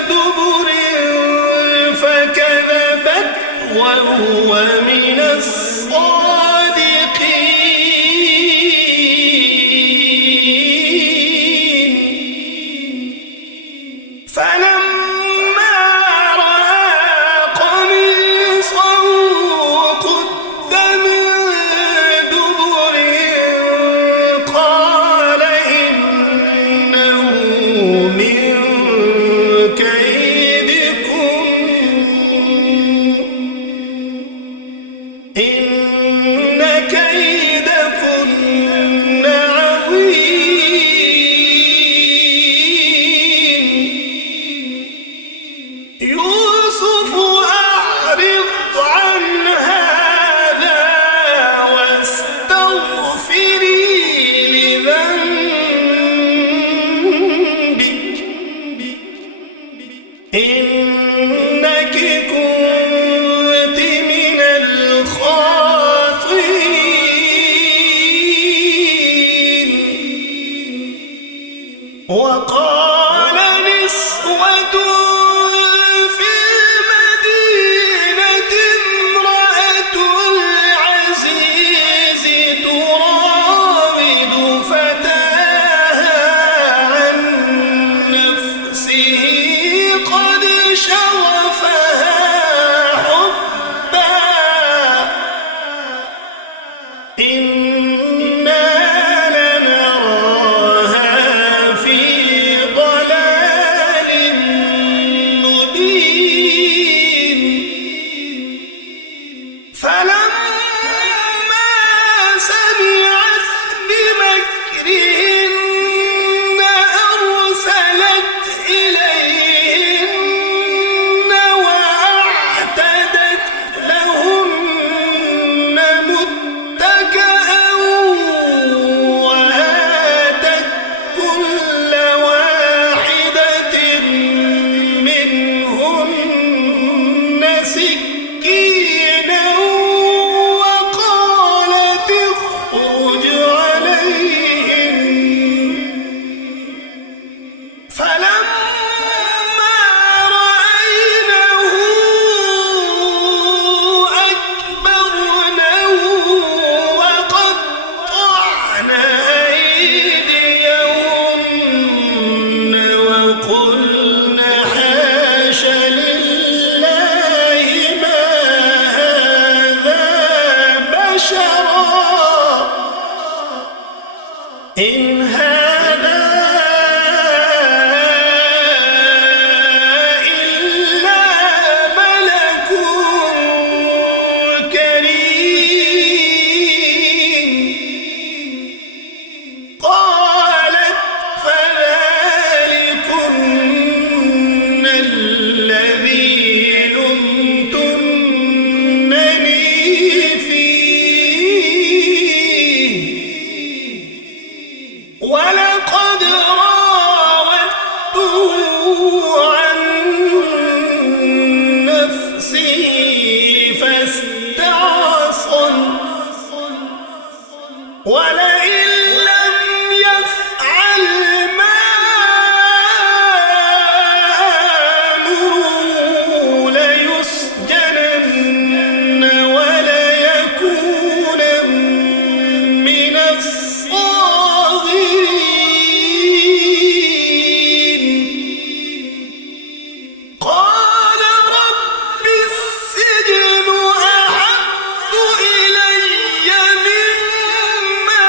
دبر فكذبت وهو من الصادقين فلما رأى قميصه قد من دبر قال إنه من كيدكم إن كيدكن عظيم يوسف أعرض عن هذا واستغفري لذنبك إنك كنت من الخاطئين وقال نسوة في المدينة امرأة العزيز تراود فتاها عن نفسه قد شغفها حبا إنا لنراها في ضلال مبين فلما سمعت بمكرهن أرسلت إليهن وأعتدت لهن متكئا وآتت كل واحدة منهن سكينا وقالت اخرج عليهن فلما رأينه أكبرنه وقطعن أيديهن وقلن حاش لله ما هذا بشرا إن هذا إلا ملك كريم قالت فذلكن الذي لمتنني فيه ولقد راودته عن نفسه فاستعصم ولئن لم يفعل ما آمره ليسجنن وليكونن من الصاغرين قال رب السجن أحب إلي مما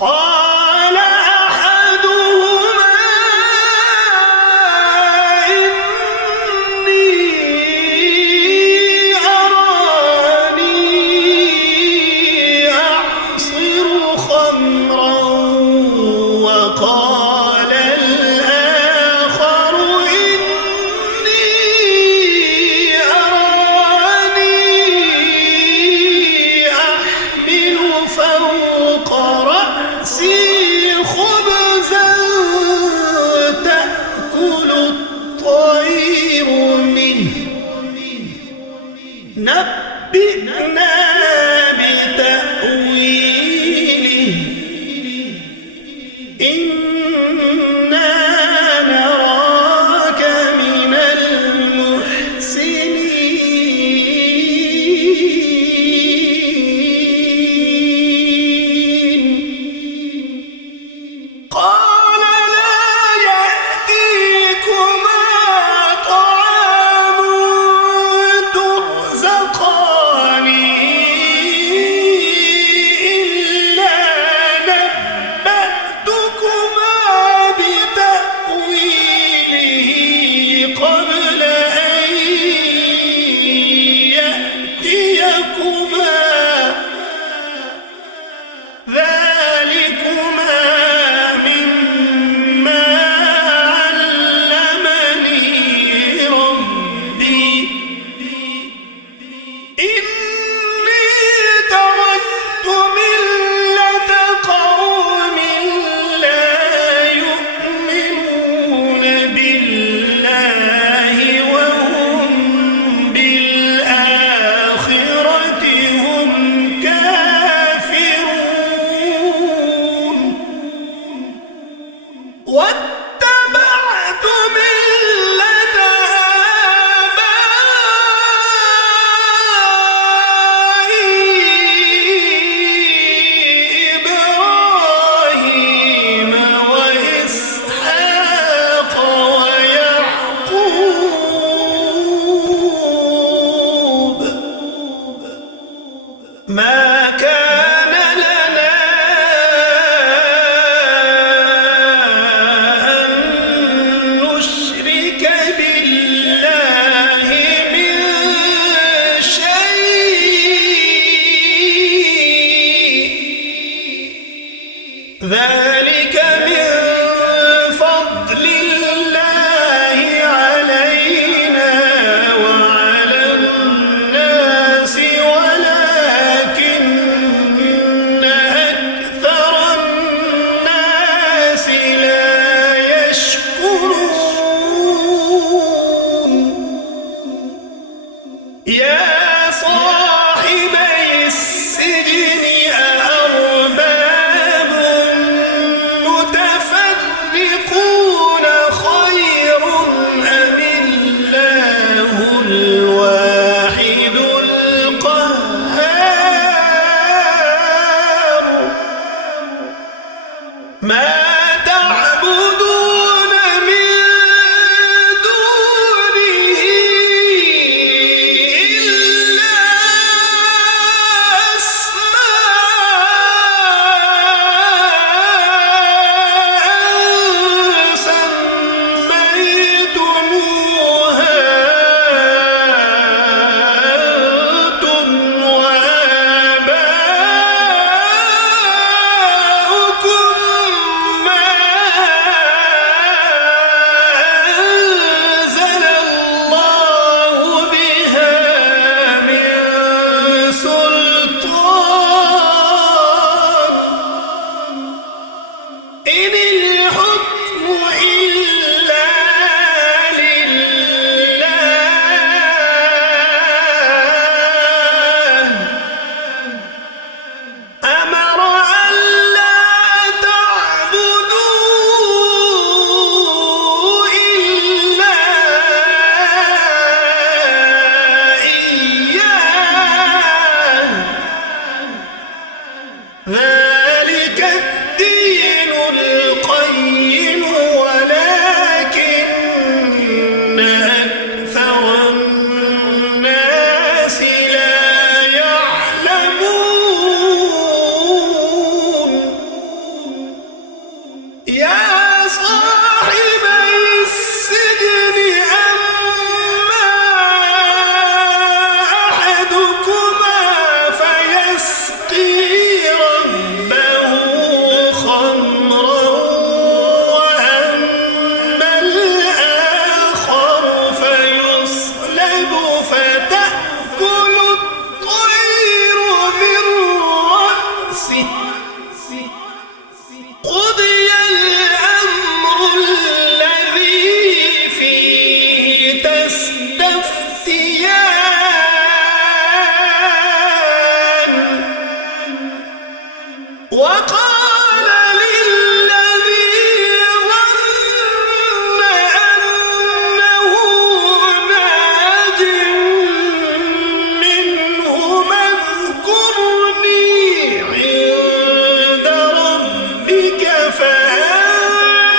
قال أحدهما إني أراني أعصر خمرا وقال الآخر إني أراني أحمل فوق رأسي خبزا تأكل الطير منه نبئنا بتأويله إنا نراك من المحسنين قال لا يأتيكما طعام ترزقانه إلا نبأتكما بتأويله قبل أن يأتيكما ذلكما مما علمني ربي إني تركت ملة قوم لا يؤمنون بالله وهم بالآخرة هم كافرون واتبعت ملة آبائي إبراهيم وإسحاق ويعقوب ما كان لنا أن نشرك بالله من شيء ذلك من فضل الله علينا وعلى الناس ولكن أكثر الناس لا يشكرون يا صاحبي السجن أأرباب متفرقون خير أم الله الواحد القهار ما تعبدون من دونه إلا أسماء سميتموها أنتم وآباؤكم ما أنزل الله بها من سلطان إن الحكم إلا لله أمر ألا تعبدوا إلا إياه ذلك الدين القيم ولكن أكثر الناس لا يعلمون وقال للذي ظن أنه ناج منهما اذكرني عند ربك فأنساه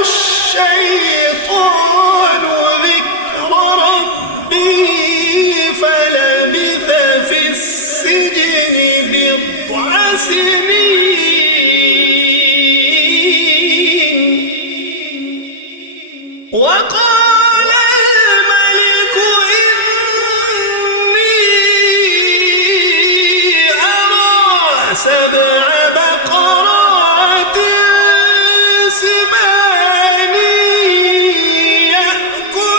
الشيطان ذكر ربه فلبث في السجن بضع سنين. وقال الملك إني أرى 7 بقرات سمان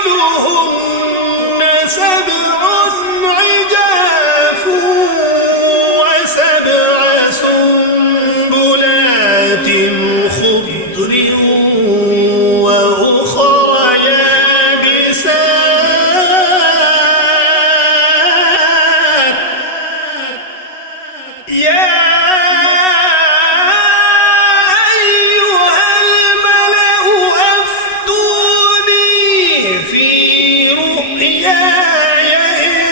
يأكلهن 7 عجاف و7 سنبلات خضر وأخر يابسات يا أيها الملأ أفتوني في رؤياي إن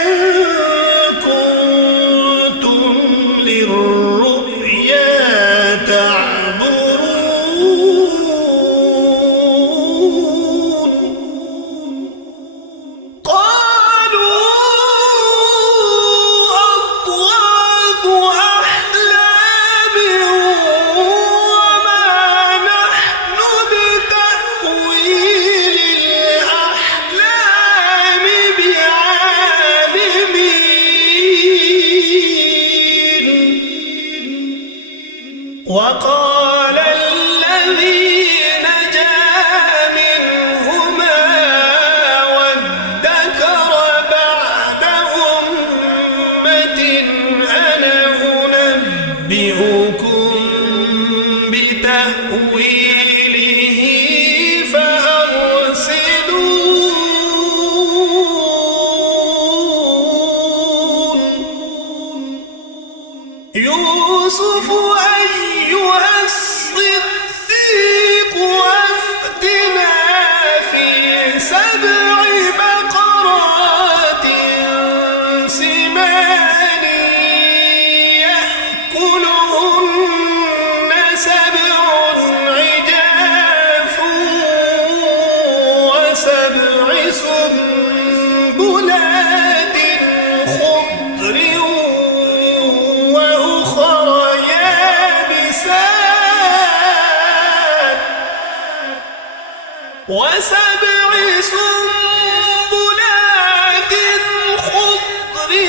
كنتم للرؤيا تعبرون. قالوا أضغاث أحلام وما نحن بتأويل الأحلام بعالمين. وقال الذي نجا منهما وادكر بعد أمة أنا أنبئكم بتأويله فأرسلون. يوسف أيها الصديق أفتنا في 7 بقرات سمان يأكلهن 7 عجاف و7 سنبلات خضر وأخر يابسات و7 سنبلات خضر